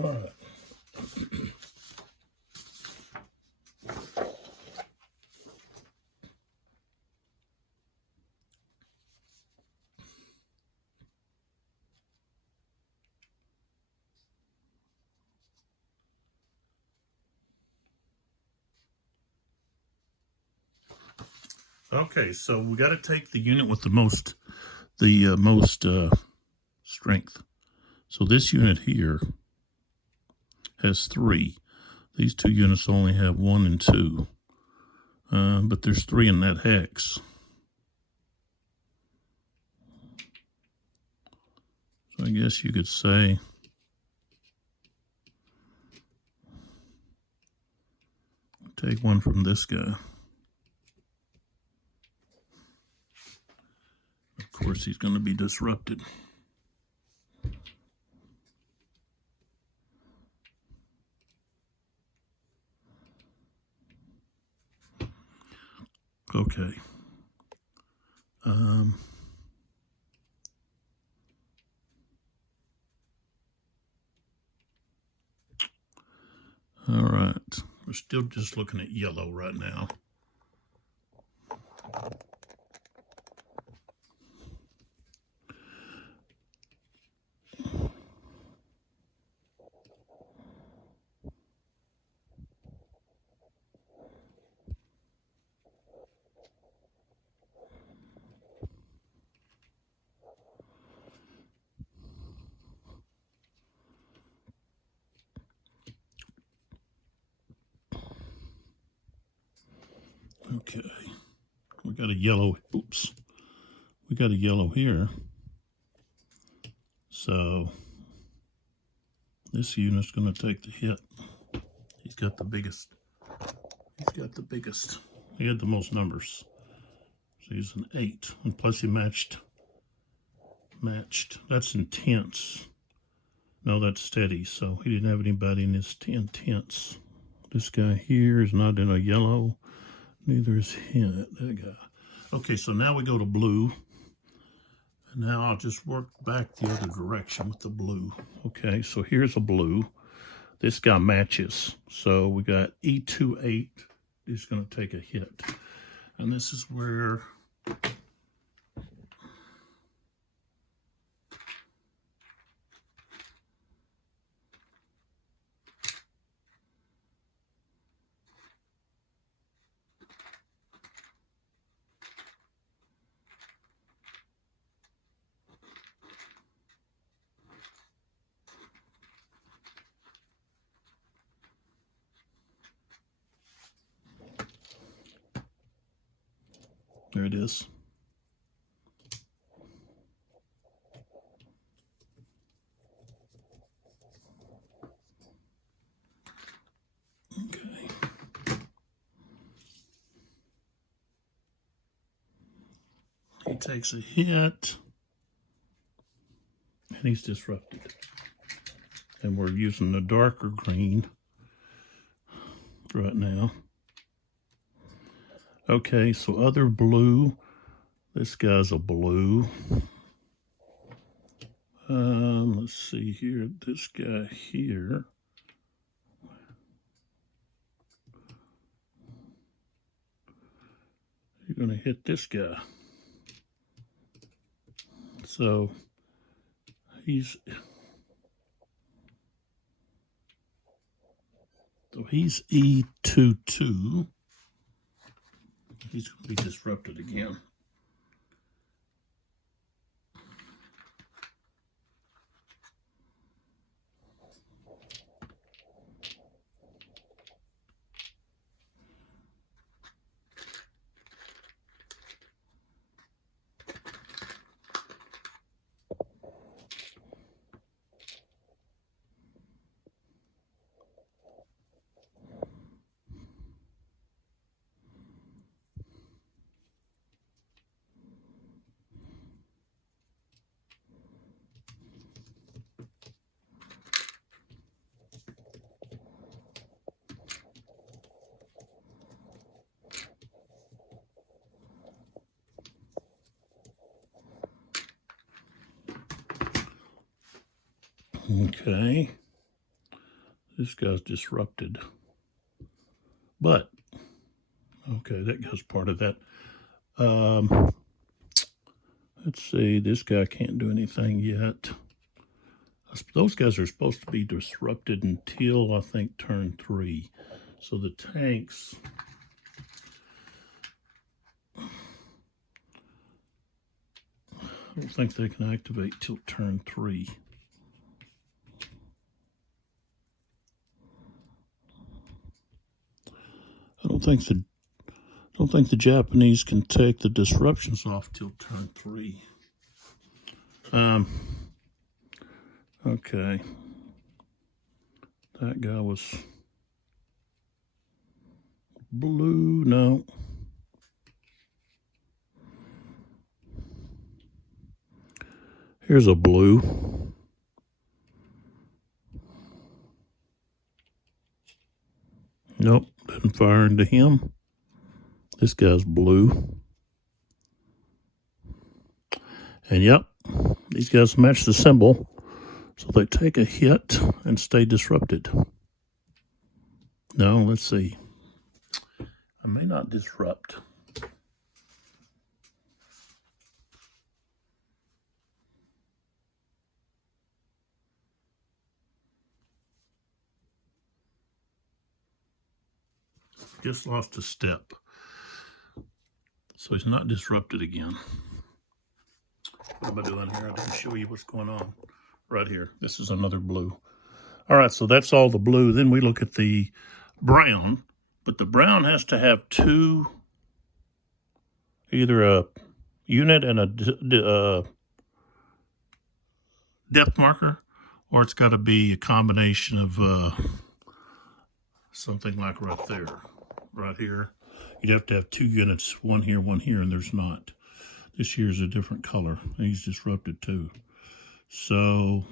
All right. Okay, so we got to take the unit with the most strength. So this unit here has 3. These 2 units only have 1 and 2, but there's 3 in that hex. So I guess you could say take 1 from this guy. Of course, he's going to be disrupted. Okay. All right. We're still just looking at yellow right now. Okay, we got a yellow, oops, we got a yellow here. So this unit's going to take the hit. He's got the biggest, he had the most numbers. So he's an 8, and plus he matched, that's intense. No, that's steady, so he didn't have anybody in his intense. This guy here is not in a yellow. Neither is him, that guy. Okay, so now we go to blue. And now I'll just work back the other direction with the blue. Okay, so here's a blue. This guy matches. So we got E28 is going to take a hit. And this is where there it is. Okay. He takes a hit, and he's disrupted. And we're using the darker green right now. Okay, so other blue. This guy's a blue. Let's see here. This guy here. You're going to hit this guy. So he's So he's E22. He's going to be disrupted again. Okay, this guy's disrupted, but okay, that goes part of that. Let's see, this guy can't do anything yet. Those guys are supposed to be disrupted until, I think, turn 3. So the tanks, I don't think they can activate till turn 3. I don't think the Japanese can take the disruptions off till turn 3. Okay. That guy was blue. No. Here's a blue. Nope, didn't fire into him. This guy's blue. And yep, these guys match the symbol. So they take a hit and stay disrupted. No, let's see. I may not disrupt. Just lost a step. So he's not disrupted again. What am I doing here? I didn't show you what's going on. Right here. This is another blue. All right, so that's all the blue. Then we look at the brown. But the brown has to have two, either a unit and a depth marker, or it's got to be a combination of something like right there. Right here. You'd have to have 2 units, one here, and there's not. This here's a different color. He's disrupted too. So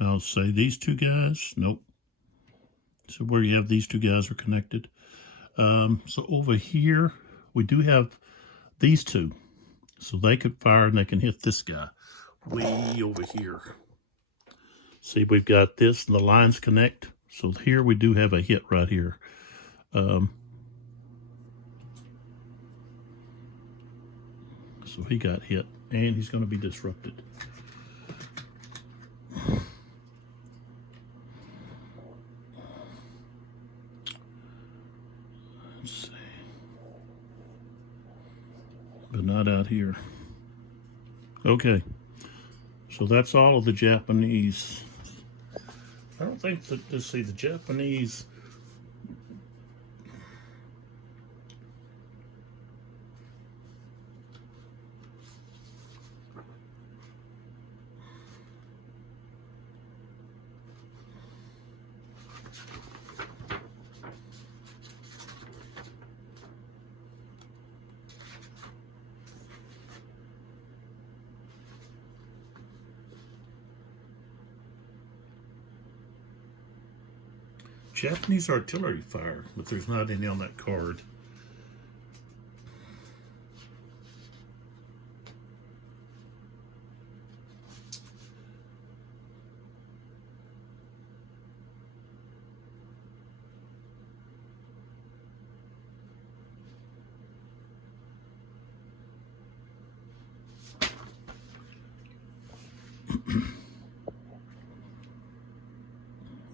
I'll say these 2 guys. Nope. So where you have these 2 guys are connected. So over here, we do have these 2. So they could fire and they can hit this guy way over here. See, we've got this and the lines connect. So here we do have a hit right here. So he got hit, and he's going to be disrupted. Let's see. But not out here. Okay. So that's all of the Japanese. I don't think that, let's see, the Japanese... Japanese artillery fire, but there's not any on that card.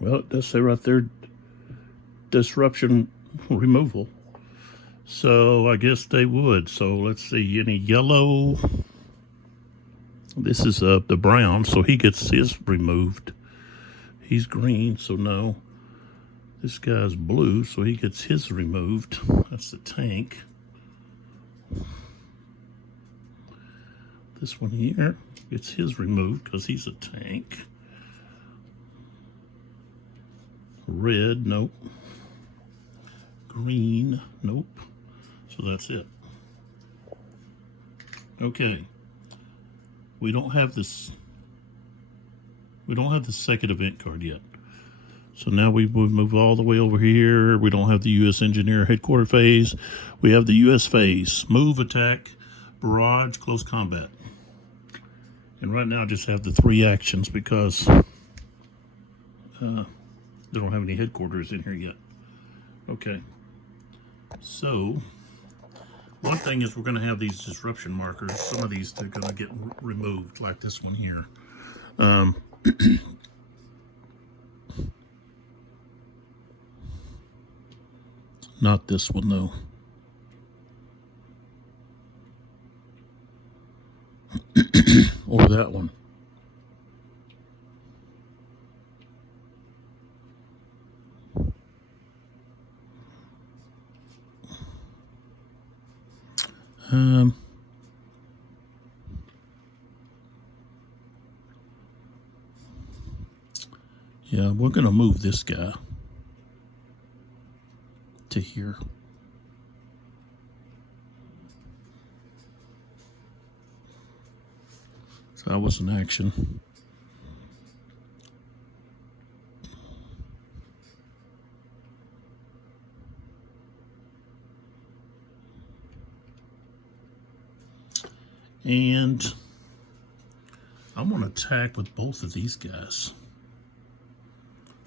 Well, it does say right there, disruption removal. So I guess they would. So let's see, any yellow. This is the brown, so he gets his removed. He's green, so no. This guy's blue, so he gets his removed. That's the tank. This one here gets his removed because he's a tank. Red, nope. Green, nope. So that's it. Okay. We don't have this. We don't have the second event card yet. So now we move all the way over here. We don't have the U.S. Engineer Headquarter phase. We have the U.S. phase. Move, attack, barrage, close combat. And right now I just have the 3 actions because they don't have any headquarters in here yet. Okay. So one thing is we're going to have these disruption markers. Some of these are going to get removed, like this one here. Not this one, though. Or that one. Yeah, we're going to move this guy to here. So that was an action. And I'm going to attack with both of these guys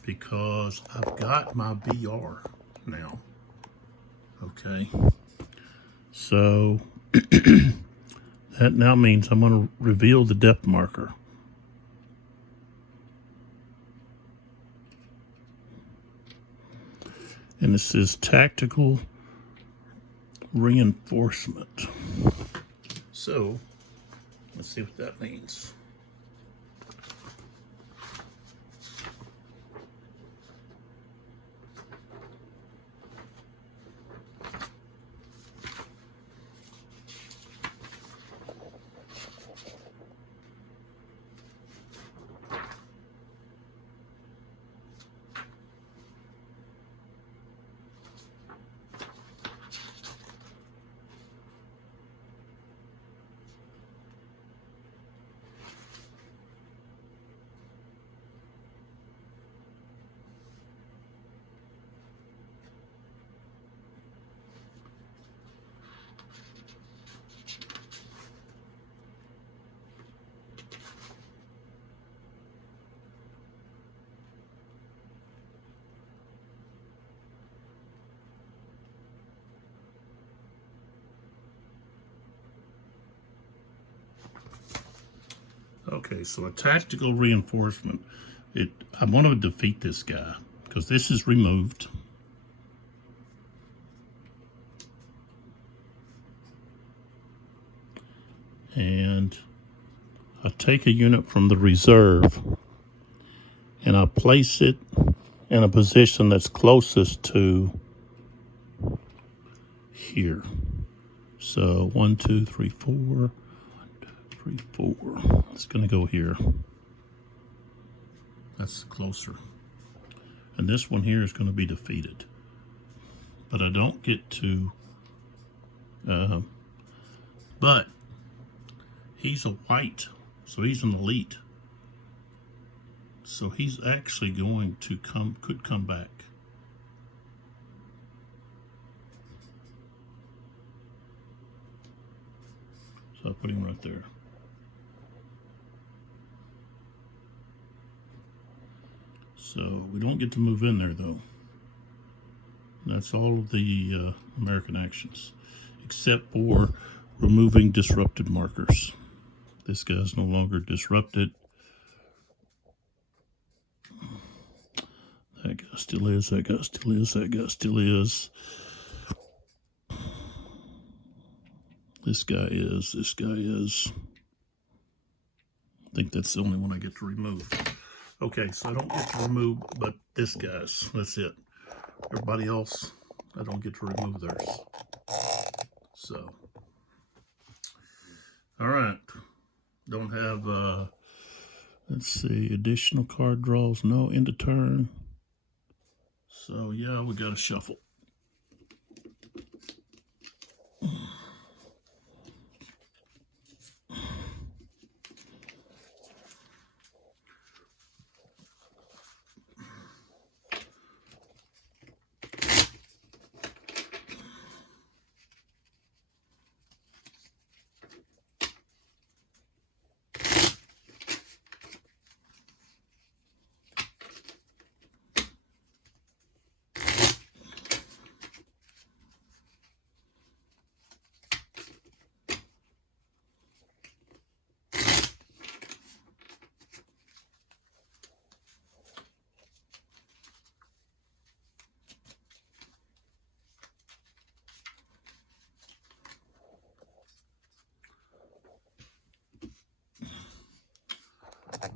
because I've got my BR now. Okay. So that now means I'm going to reveal the depth marker. And this is tactical reinforcement. So let's see what that means. Okay, so a tactical reinforcement. I want to defeat this guy because this is removed. And I take a unit from the reserve and I place it in a position that's closest to here. So 1, 2, 3, 4. 3, 4. It's going to go here. That's closer. And this one here is going to be defeated. But I don't get to... but he's a white, so he's an elite. So he's actually going to could come back. So I'll put him right there. So we don't get to move in there, though. That's all of the American actions, except for removing disrupted markers. This guy's no longer disrupted. That guy's still is, that guy still is, that guy still is. This guy is, this guy is. I think that's the only one I get to remove. Okay, so I don't get to remove, but this guy's, that's it. Everybody else, I don't get to remove theirs. So, all right. Don't have, let's see, additional card draws, no, end of turn. So, yeah, we got to shuffle.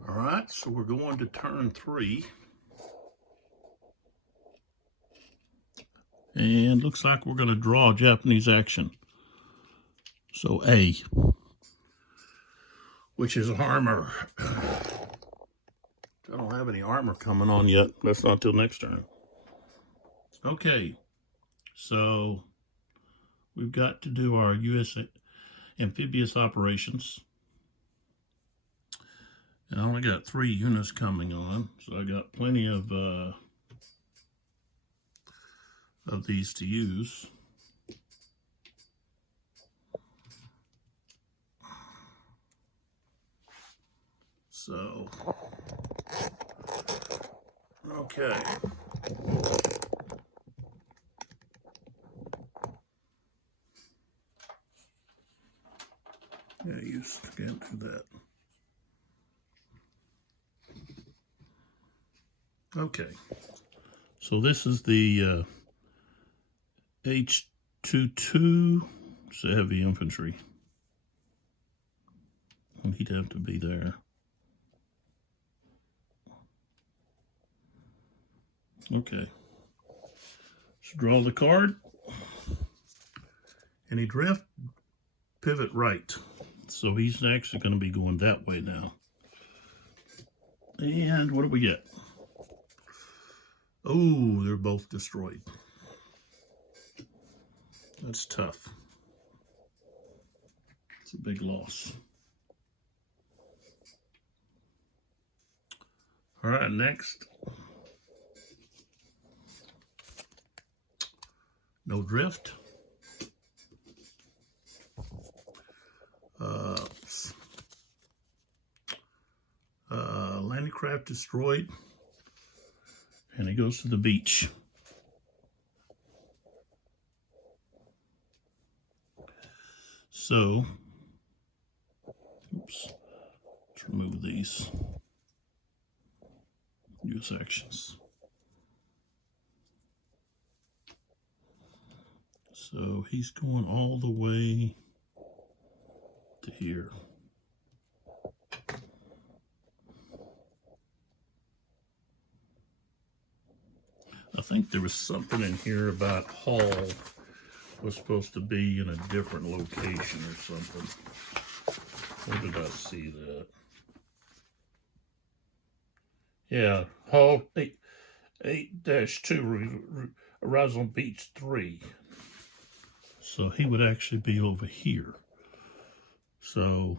All right, so we're going to turn 3. And looks like we're going to draw a Japanese action. So A, which is armor. I don't have any armor coming on yet. That's not till next turn. Okay, so we've got to do our U.S. amphibious operations. And I only got 3 units coming on, so I got plenty of these to use. So, okay. Yeah, you can't do that. Okay, so this is the H-22, it's a heavy infantry. And he'd have to be there. Okay, so draw the card. Any drift, pivot right. So he's actually going to be going that way now. And what do we get? Oh, they're both destroyed. That's tough. It's a big loss. All right, next. No drift. Landing craft destroyed. And he goes to the beach. So, oops, let's remove these use actions. So he's going all the way to here. I think there was something in here about Hall was supposed to be in a different location or something. Where did I see that? Yeah, Hall 8-2 arrives on beach 3. So he would actually be over here. So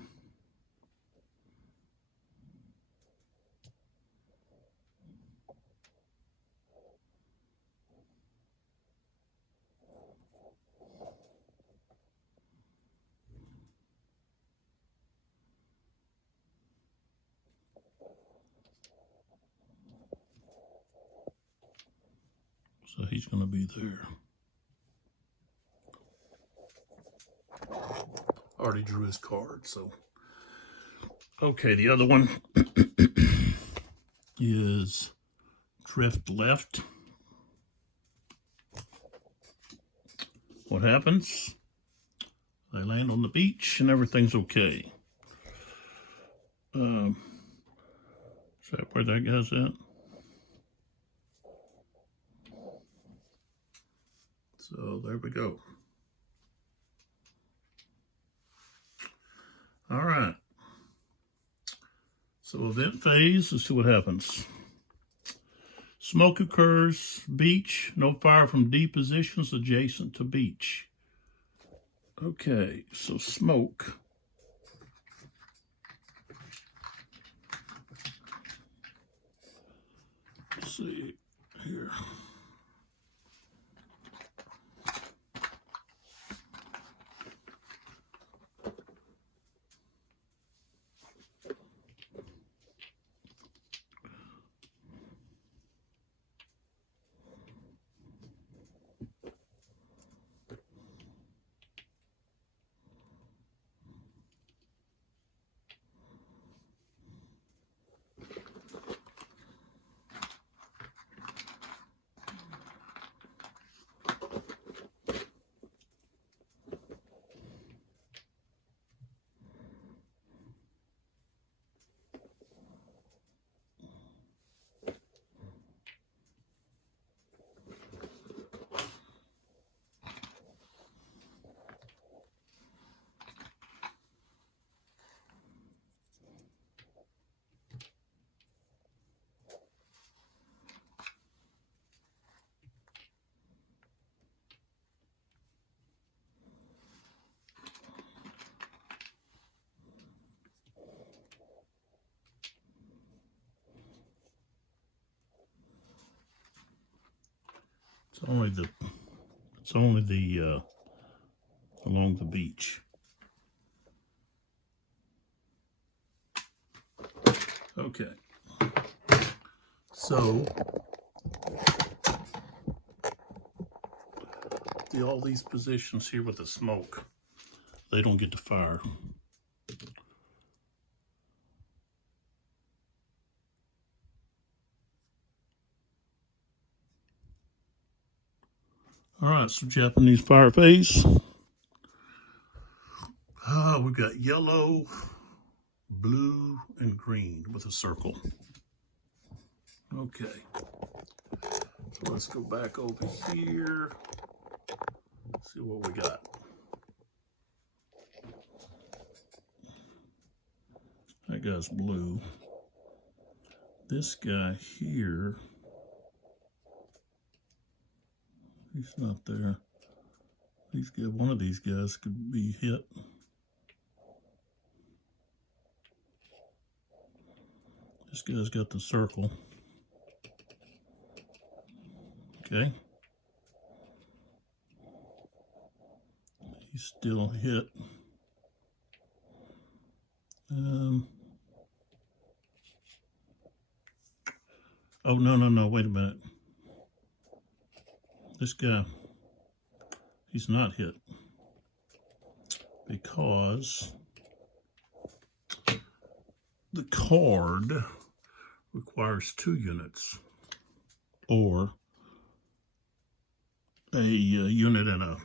he's going to be there. Already drew his card, so. Okay, the other one is drift left. what happens? They land on the beach and everything's okay. Is that where that guy's at? So there we go. All right. So event phase, let's see what happens. Smoke occurs, beach, no fire from D positions adjacent to beach. Okay, so smoke. Let's see here. It's only the along the beach. Okay. So all these positions here with the smoke, they don't get to fire. All right, so Japanese fire phase. We've got yellow, blue, and green with a circle. Okay, so let's go back over here, see what we got. That guy's blue. This guy here, he's not there. One of these guys could be hit. This guy's got the circle. Okay. He's still hit. Oh, no, wait a minute. This guy, he's not hit because the card requires 2 units or a unit and a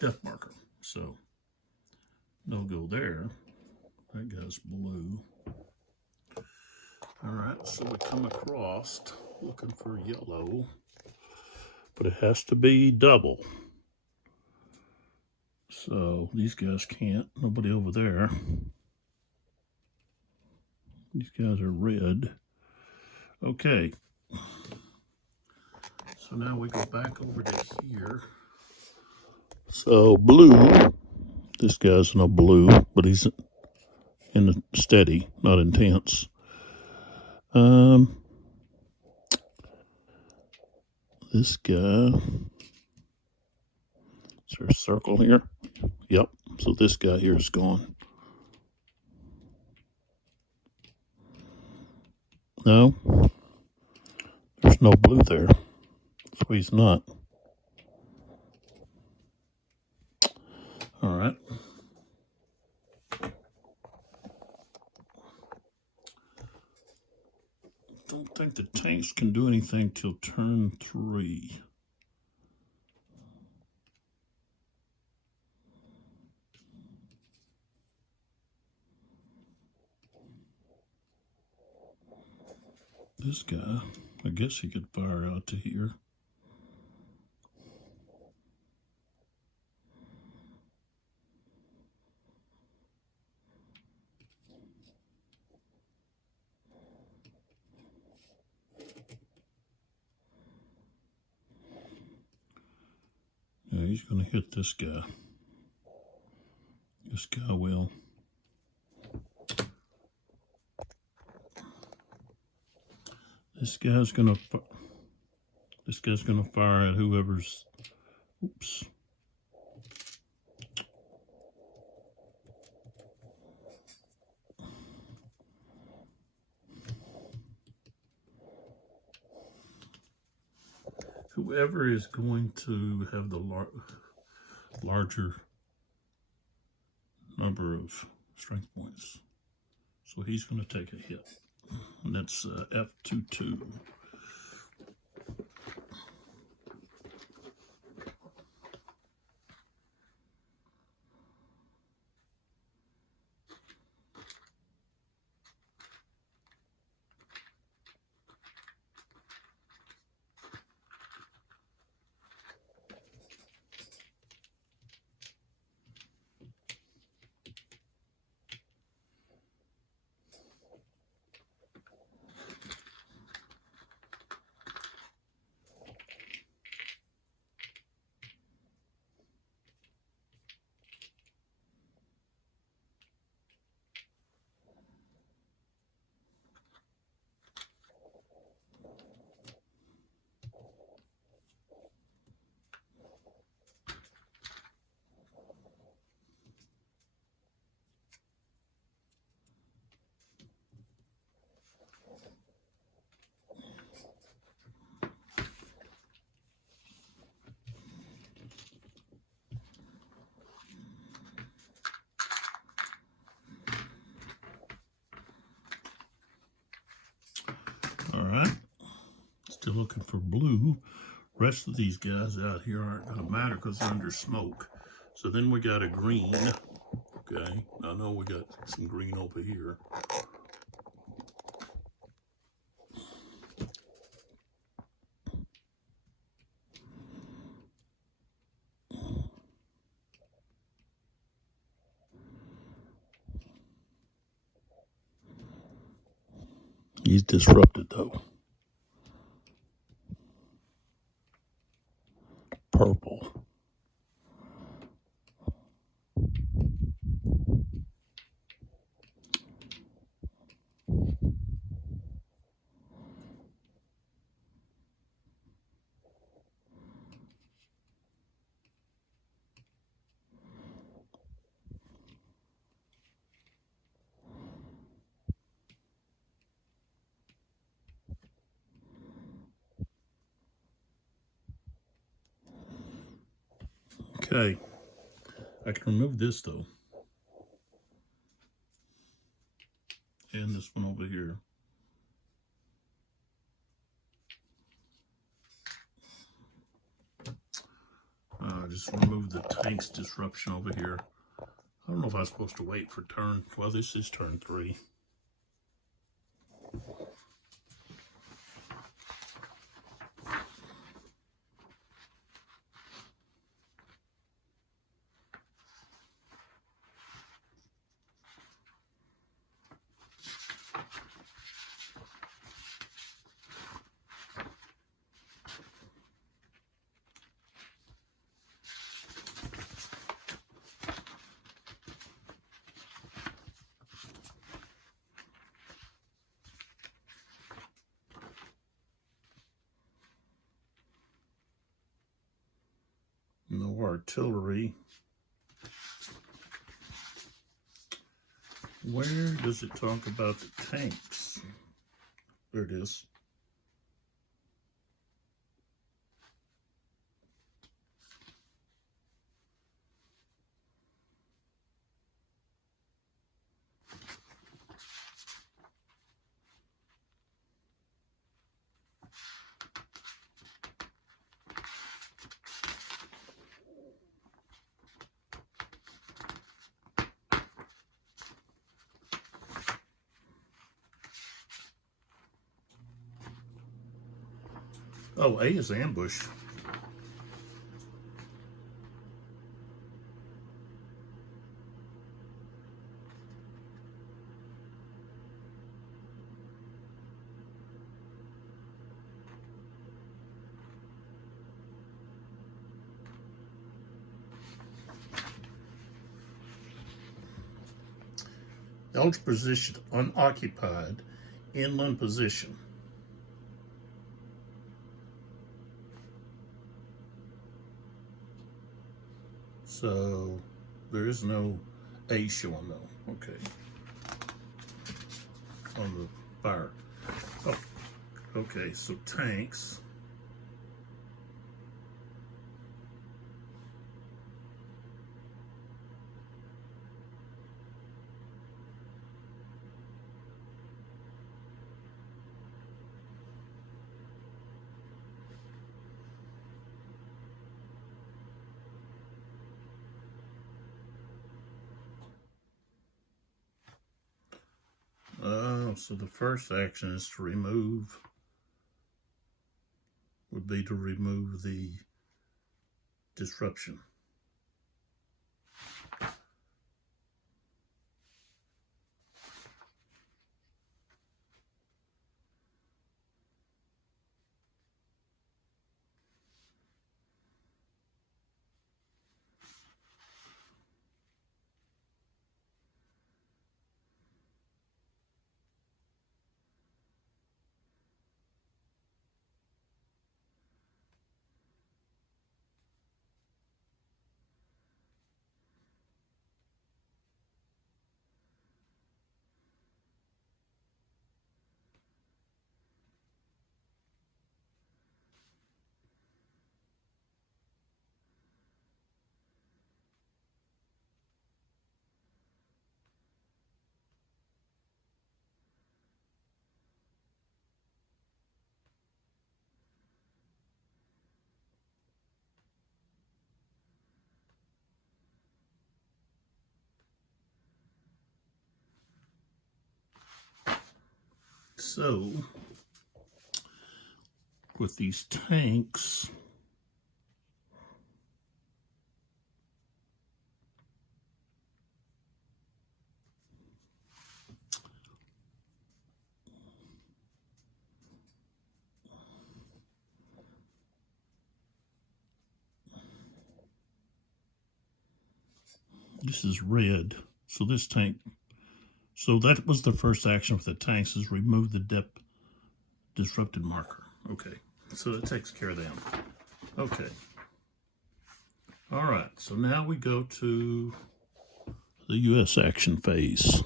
death marker. So no go there. That guy's blue. All right, so we come across looking for yellow, but it has to be double. So these guys can't, nobody over there. These guys are red. Okay. So now we go back over to here. So blue, this guy's no blue, but he's in the steady, not intense. This guy, is there a circle here? Yep, so this guy here is gone. No, there's no blue there, so he's not. All right. Don't think the tanks can do anything till turn 3. This guy, I guess he could fire out to here. Yeah, he's going to hit this guy. This guy will. This guy's going to fire at whoever's. Oops. Whoever is going to have the larger number of strength points. So he's going to take a hit. And that's F22. All right. Still looking for blue. Rest of these guys out here aren't going to matter because they're under smoke. So then we got a green. Okay, I know we got some green over here. He's disrupted though. Purple. Okay, I can remove this though. And this one over here. Just remove the tank's disruption over here. I don't know if I'm supposed to wait for turn. Well, this is turn 3. No artillery. Where does it talk about the tanks? There it is. Oh, A is ambush. Eligible position unoccupied, inland position. So there is no A showing though. Okay. On the fire. Oh, okay. So tanks. So the first action is to remove, would be to remove the disruption. So with these tanks, this is red. So this tank, so that was the first action for the tanks, is remove the depth disrupted marker. Okay, so that takes care of them. Okay. All right, so now we go to the U.S. action phase.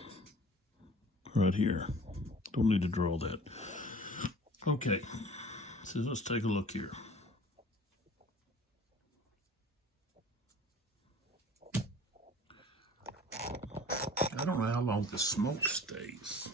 Right here. Don't need to draw that. Okay, so let's take a look here. I don't know how long the smoke stays.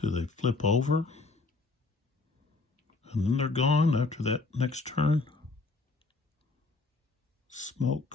Do they flip over? And then they're gone after that next turn? Smoke.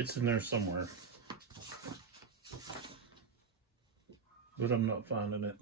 It's in there somewhere, but I'm not finding it.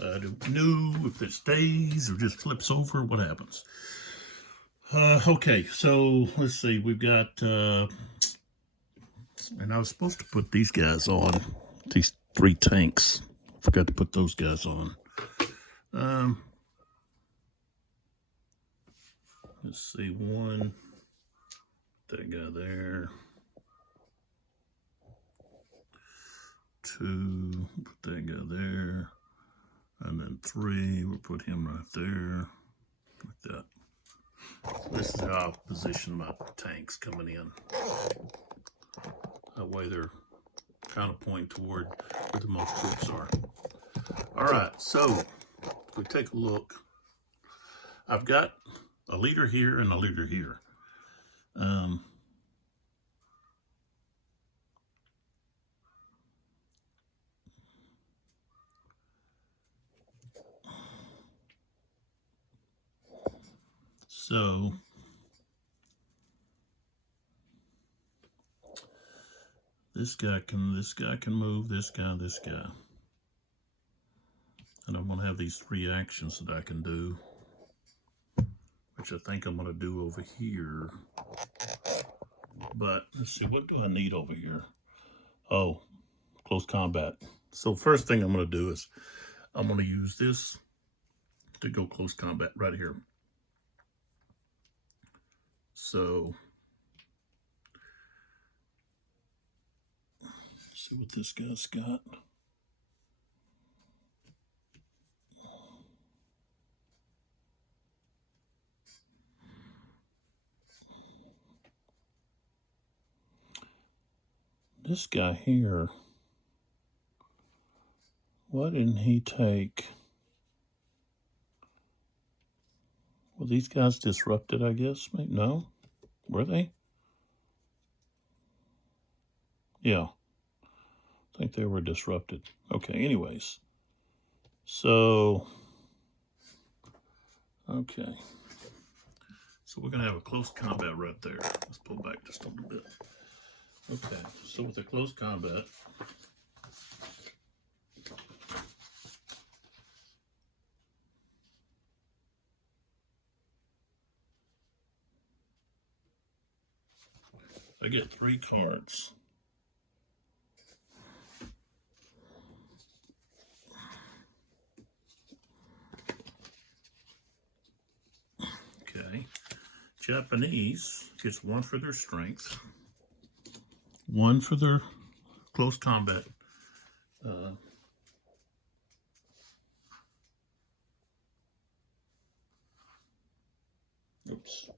I don't know if it stays or just flips over. What happens? Okay, so let's see. We've got, and I was supposed to put these guys on, these 3 tanks. Forgot to put those guys on. Let's see, one, that guy there. 2, put that guy there. And then 3, we'll put him right there, like that. This is how I'll position my tanks coming in. That way they're kind of pointing toward where the most troops are. All right, so if we take a look, I've got a leader here and a leader here. So this guy can move, this guy, and I'm going to have these 3 actions that I can do, which I think I'm going to do over here. But let's see, what do I need over here? Oh, close combat. So first thing I'm going to do is I'm going to use this to go close combat right here. So see what this guy's got. This guy here, why didn't he take? Well, these guys disrupted, I guess. No? Were they? Yeah. I think they were disrupted. Okay, anyways. So, okay. So we're going to have a close combat right there. Let's pull back just a little bit. Okay, so with a close combat, I get 3 cards. Okay. Japanese gets 1 for their strength, 1 for their close combat. Oops.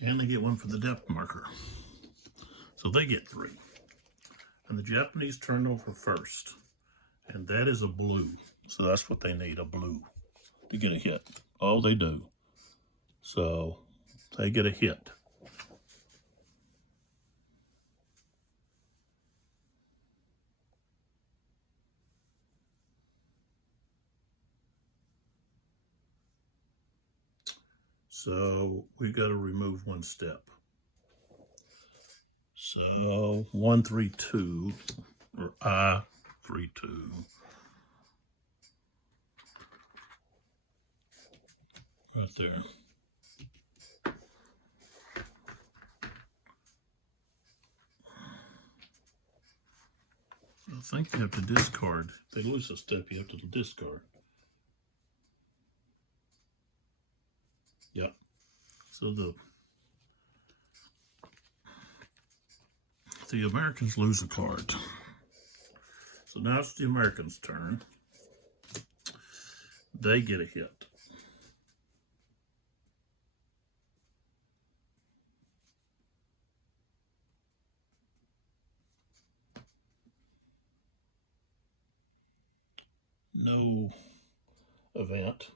And they get 1 for the depth marker. So they get 3. And the Japanese turned over first. And that is a blue. So that's what they need, a blue, to get a hit. Oh, they do. So they get a hit. So we got to remove 1 step. So 1, 3, 2, or I 3, 2. Right there. I think you have to discard. If they lose a step, you have to discard. Yep. So the Americans lose a card. So now it's the Americans' turn. They get a hit. No event.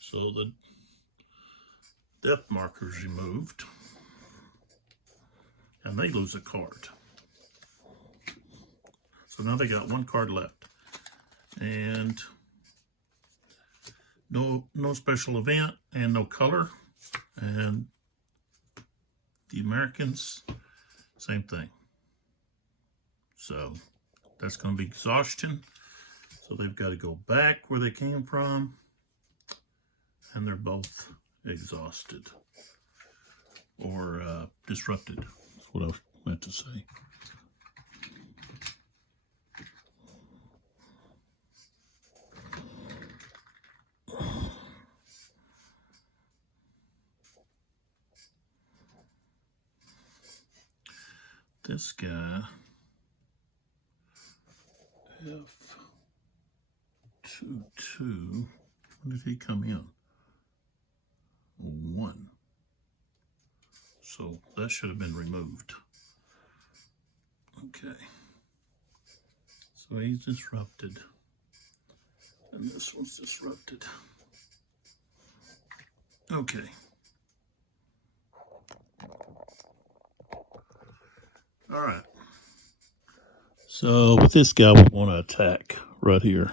So the death marker's removed, and they lose a card. So now they got one card left, and no special event and no color. And the Americans, same thing. So that's going to be exhaustion. So they've got to go back where they came from, and they're both exhausted or disrupted. That's what I meant to say. This guy, F22, when did he come in? 1. So that should have been removed. Okay. So he's disrupted. And this one's disrupted. Okay. All right. So with this guy, we want to attack right here.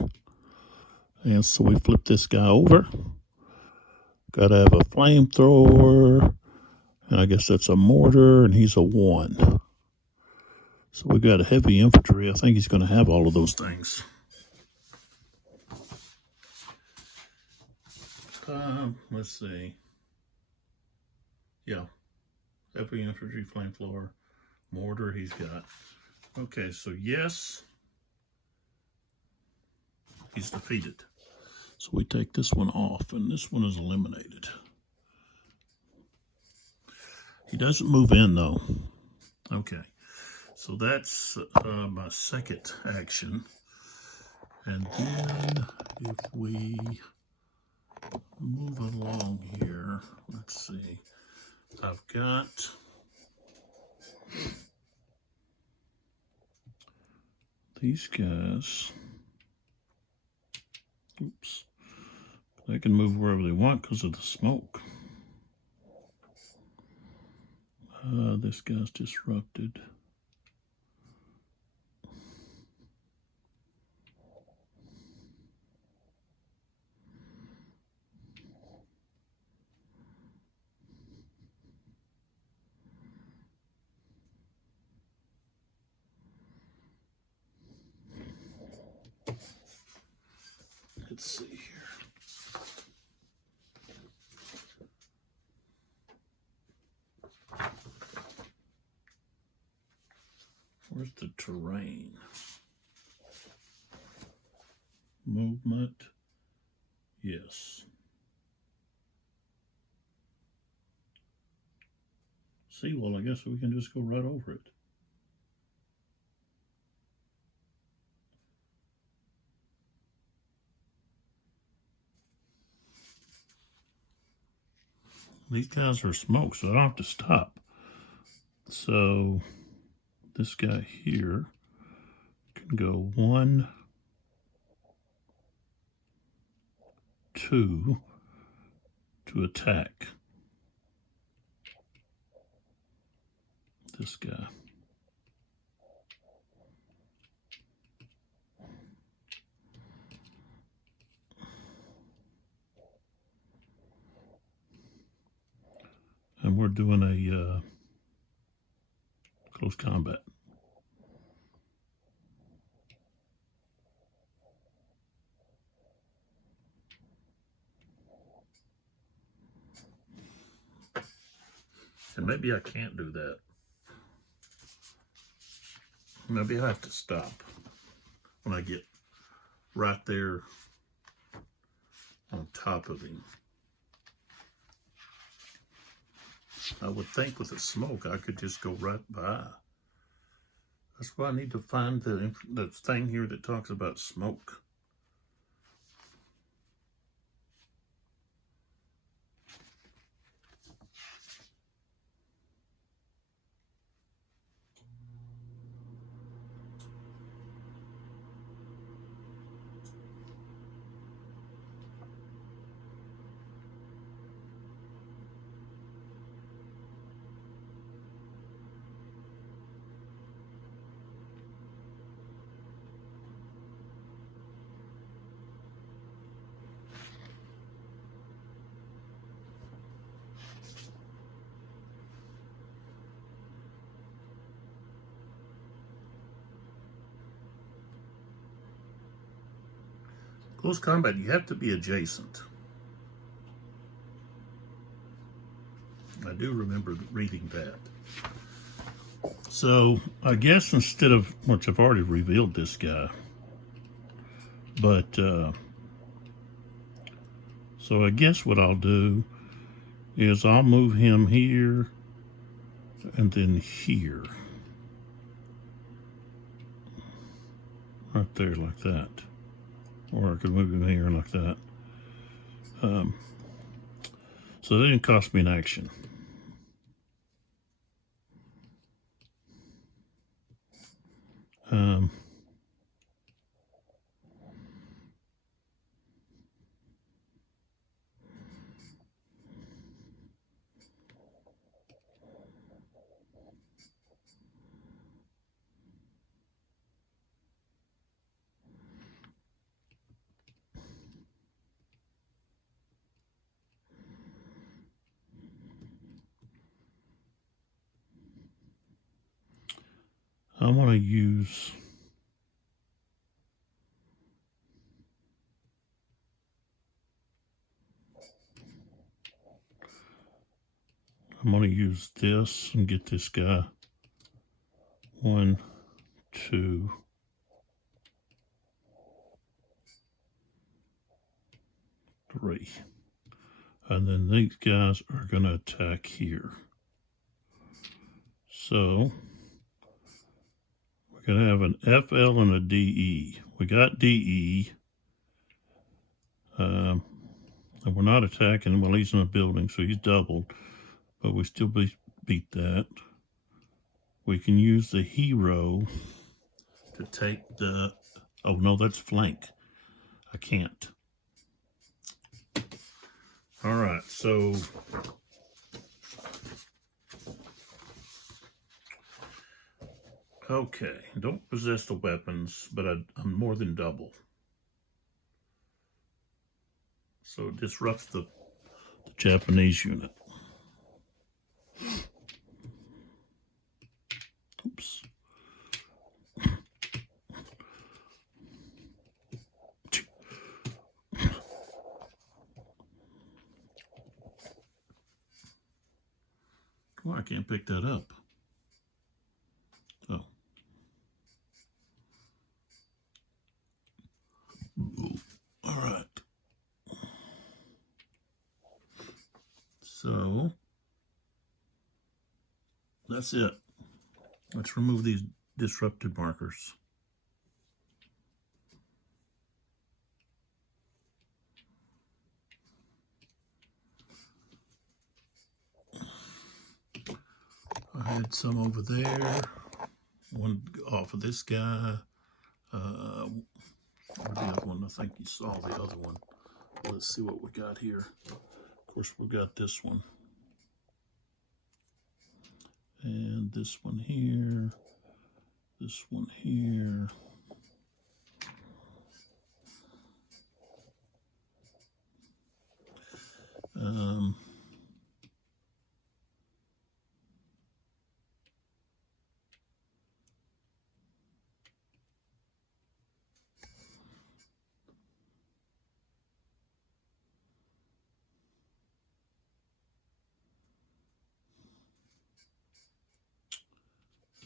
And so we flip this guy over. Got to have a flamethrower. And I guess that's a mortar, and he's a 1. So we got a heavy infantry. I think he's going to have all of those things. Let's see. Yeah. Heavy infantry, flamethrower, mortar he's got. Okay, so yes, he's defeated. So we take this one off, and this one is eliminated. He doesn't move in, though. Okay, so that's my second action. And then if we move along here, let's see. I've got these guys. Oops. They can move wherever they want because of the smoke. This guy's disrupted. Let's see here. Where's the terrain? Movement. Yes. See, well, I guess we can just go right over it. These guys are smoke, so I don't have to stop. So this guy here can go 1, 2 to attack this guy. And we're doing a close combat. And maybe I can't do that. Maybe I have to stop when I get right there on top of him. I would think with the smoke I could just go right by. That's why I need to find the thing here that talks about smoke. Close combat, you have to be adjacent. I do remember reading that. So I guess instead of, which I've already revealed this guy, but so I guess what I'll do is I'll move him here and then here. Right there like that. Or I could move him here like that. So that didn't cost me an action. I want to use this and get this guy 1, 2, 3. And then these guys are going to attack here. So we're going to have an FL and a DE. We got DE. And we're not attacking. Well, he's in a building, so he's doubled. But we still beat that. We can use the hero to take the... Oh, no, that's flank. I can't. All right, so... Okay, don't possess the weapons, but I'm more than double. So it disrupts the Japanese unit. Oops. Well, I can't pick that up. Oh. Ooh. All right. So that's it. Let's remove these disrupted markers. I had some over there. One off of this guy. Where's the other one? I think you saw the other one. Let's see what we got here. Of course, we got this one. And this one here. This one here.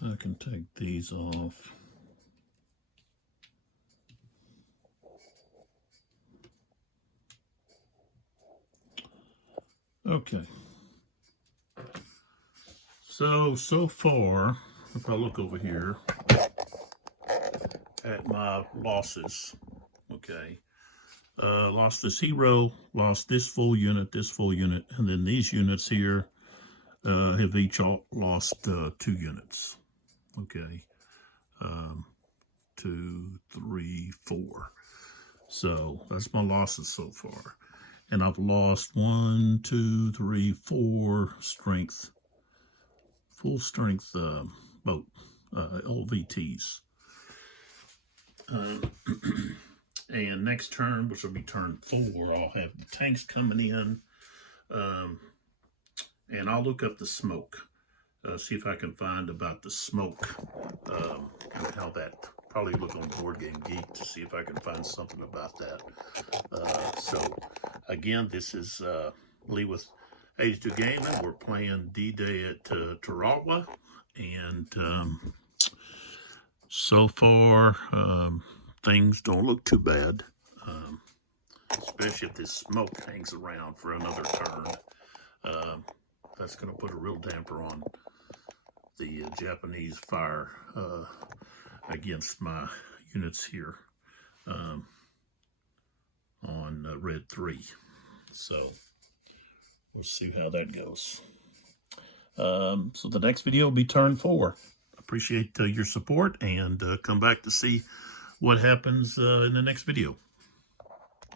I can take these off. Okay. So far, if I look over here at my losses, okay, lost this hero, lost this full unit, and then these units here have each lost 2 units. Okay, 2, 3, 4. So that's my losses so far. And I've lost 1, 2, 3, 4 strength, full strength boat, LVTs. And next turn, which will be turn 4, I'll have the tanks coming in. And I'll look up the smoke. See if I can find about the smoke and how that, probably look on Board Game Geek to see if I can find something about that. So again, this is Lee with 82 Gaming. We're playing D-Day at Tarawa, and so far things don't look too bad, especially if this smoke hangs around for another turn. That's going to put a real damper on the Japanese fire against my units here on red 3. So we'll see how that goes. So the next video will be turn 4. Appreciate your support, and come back to see what happens in the next video.